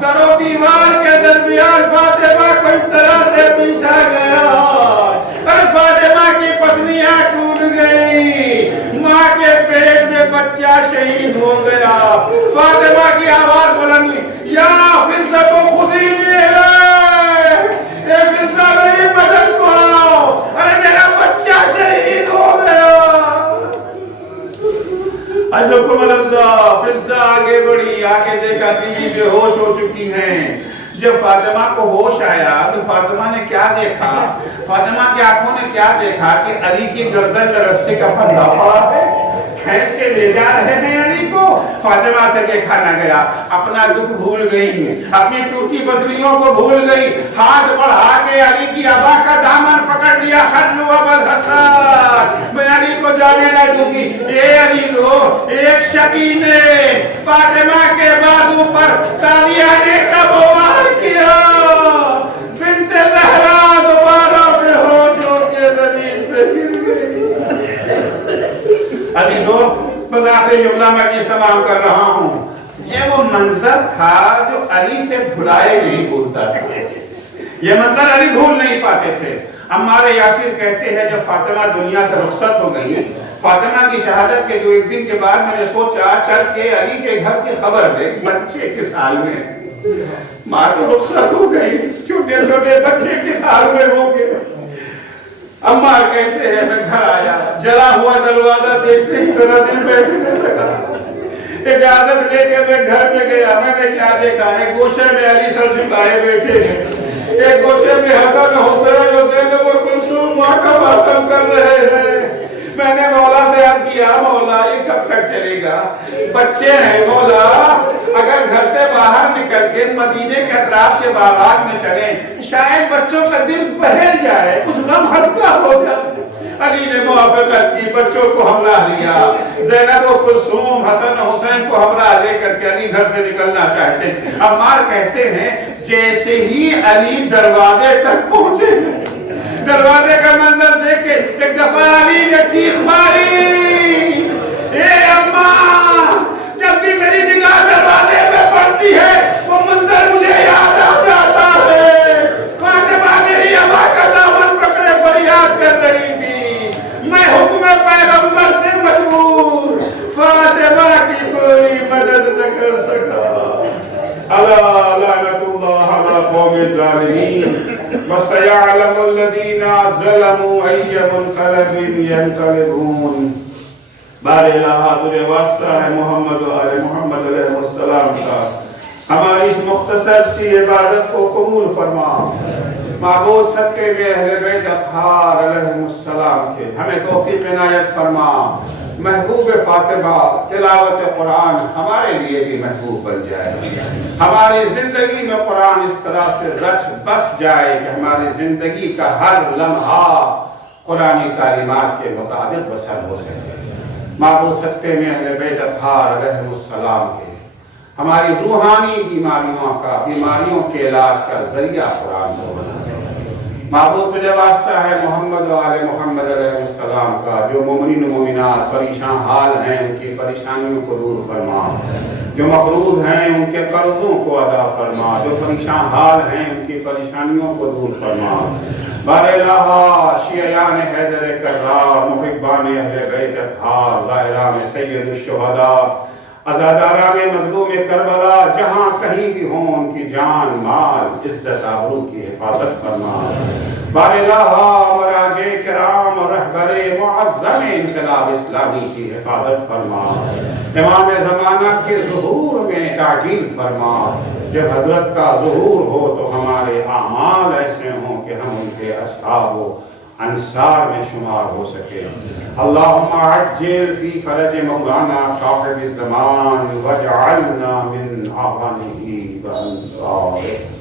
در و دیوار کے درمیان فاطمہ کو اس طرح سے پیچھا گیا اور فاطمہ کی پسلیاں ٹوٹ گئی، ماں کے پیٹ میں بچہ شہید ہو گیا۔ فاطمہ کی آواز بلند ہوئی، یا فضہ خذینی الیک، اے فضہ میری مدد کو آؤ، ارے میرا بچہ شہید ہو گیا۔ اجلکم اللہ، فضہ آگے بڑھی، آگے دیکھا بیوی بے ہوش ہو چکی ہیں۔ جب فاطمہ کو ہوش آیا تو فاطمہ نے کیا دیکھا؟ فاطمہ کی آنکھوں نے کیا دیکھا کہ علی کی گردن میں رسے کا پھندا پڑا ہے، کھینچ کے لے جا رہے ہیں علی کو۔ فاطمہ سے دیکھا نہ گیا، اپنا دکھ بھول گئی، اپنی ٹوٹی پسلیوں کو بھول گئی، ہاتھ بڑھا کے علی کی ابا کا دامن پکڑ لیا، خلو ابا الحسن، میں علی کو جانے نہ دوں گی۔ اے عزیزو، ایک شقی نے فاطمہ کے بازو پر تالیانے کا بوار کیا، بنت زہرا دوبارہ بے ہوش ہو کے زمین پہ گر گئی۔ عزیزو، بظاہر جملہ میں اس تمام کر رہا ہوں، یہ وہ منظر تھا جو علی سے بھلائے نہیں بھولتا تھا، یہ منظر علی بھول نہیں پاتے تھے۔ عمار یاسر کہتے ہیں جب فاطمہ دنیا سے رخصت ہو گئی، فاطمہ کی شہادت کے 2 دن کے بعد میں نے سوچا چل کے علی کے گھر کی خبر لے، بچے کس حال میں، ماں تو رخصت ہو گئی، چھوٹے چھوٹے بچے کس حال میں ہوں گے۔ عمار کہتے ہیں میں گھر آیا، جلا ہوا دروازہ دیکھتے ہی میرا دل بیٹھنے لگا، اجازت لے کے میں گھر میں گیا۔ میں نے کیا دیکھا، ایک گوشے میں علی سر جھکائے بیٹھے ہیں، ایک گوشے میں حسن حسین و زینب و کلثوم ماں کا ماتم کر رہے ہیں۔ میں نے مولا سے عرض کیا مولا یہ کب تک چلے گا، بچے ہیں مولا، اگر گھر سے باہر نکل کے مدینے کے اطراف کے باغات میں چلیں شاید بچوں کا دل بہل جائے، کچھ غم ہلکا ہو جائے۔ علی نے موافقت کی، بچوں کو ہمراہ لیا، زینب و کلثوم حسن و حسین کو ہمراہ لے کر کے علی گھر سے نکلنا چاہتے۔ عمار کہتے ہیں جیسے ہی علی دروازے تک پہنچے، دروازے کا منظر دیکھ کے ایک دفعہ علی نے چیخ ماری، اے اماں، جب بھی میری نگاہ دروازے پہ پڑتی ہے وہ منظر مجھے یاد آ جاتا ہے۔ فاطمہ میری ابا کا دامن پکڑے فریاد کر رہی تھی، میں حکم پیغمبر سے مجبور فاطمہ کی کوئی مدد نہ کر سکا۔ الا لعنت اللہ علی قوم الظالمین وسيعلم الذين ظلموا أي منقلب ينقلبون۔ بار الہ تجھے واسطہ ہے محمد و آل محمد علیہ السلام کا، ہماری اس مختصر سی عبادت کو قبول فرما۔ معبود صدقے میں اہل بیت اطہار علیہ السلام کے ہمیں توفیق عنایت فرما۔ محبوب فاطمہ تلاوت قرآن ہمارے لیے بھی محبوب بن جائے، ہماری زندگی میں قرآن اس طرح سے رچ بس جائے کہ ہماری زندگی کا ہر لمحہ قرآنی تعلیمات کے مطابق بسر ہو سکے۔ معبود صدقے میں اہل بیت اطہار علیہ السلام کے ہماری روحانی بیماریوں کے علاج کا ذریعہ قرآن کو بنا۔ معبود تجھے واسطہ ہے محمد و آل محمد علیہ السلام کا، جو مومنین و مومنات پریشان حال ہیں ان کی پریشانیوں کو دور فرما، جو مقروض ہیں ان کے قرضوں کو ادا فرما، جو پریشان حال ہیں ان کی پریشانیوں کو دور فرما۔ بار الہ شیعیان حیدر کرار، محبان اہل بیت اطہار، ظاہران سید الشہداء، عزاداران مظلوم کربلا، جہاں کہیں بھی ہوں ان کی جان مال عزت آبرو کی حفاظت فرما۔ بار الہ مراجع کرام رہبر معظم انقلاب اسلامی کی حفاظت فرما۔ امام زمانہ کے ظہور میں تعجیل فرما، جب حضرت کا ظہور ہو تو ہمارے اعمال ایسے ہوں کہ ہم ان کے اصحاب انصار میں شمار ہو سکے. اللہم عجل فی فرج مولانا صاحب الزمان واجعلنا من اعوانہ و انصارہ.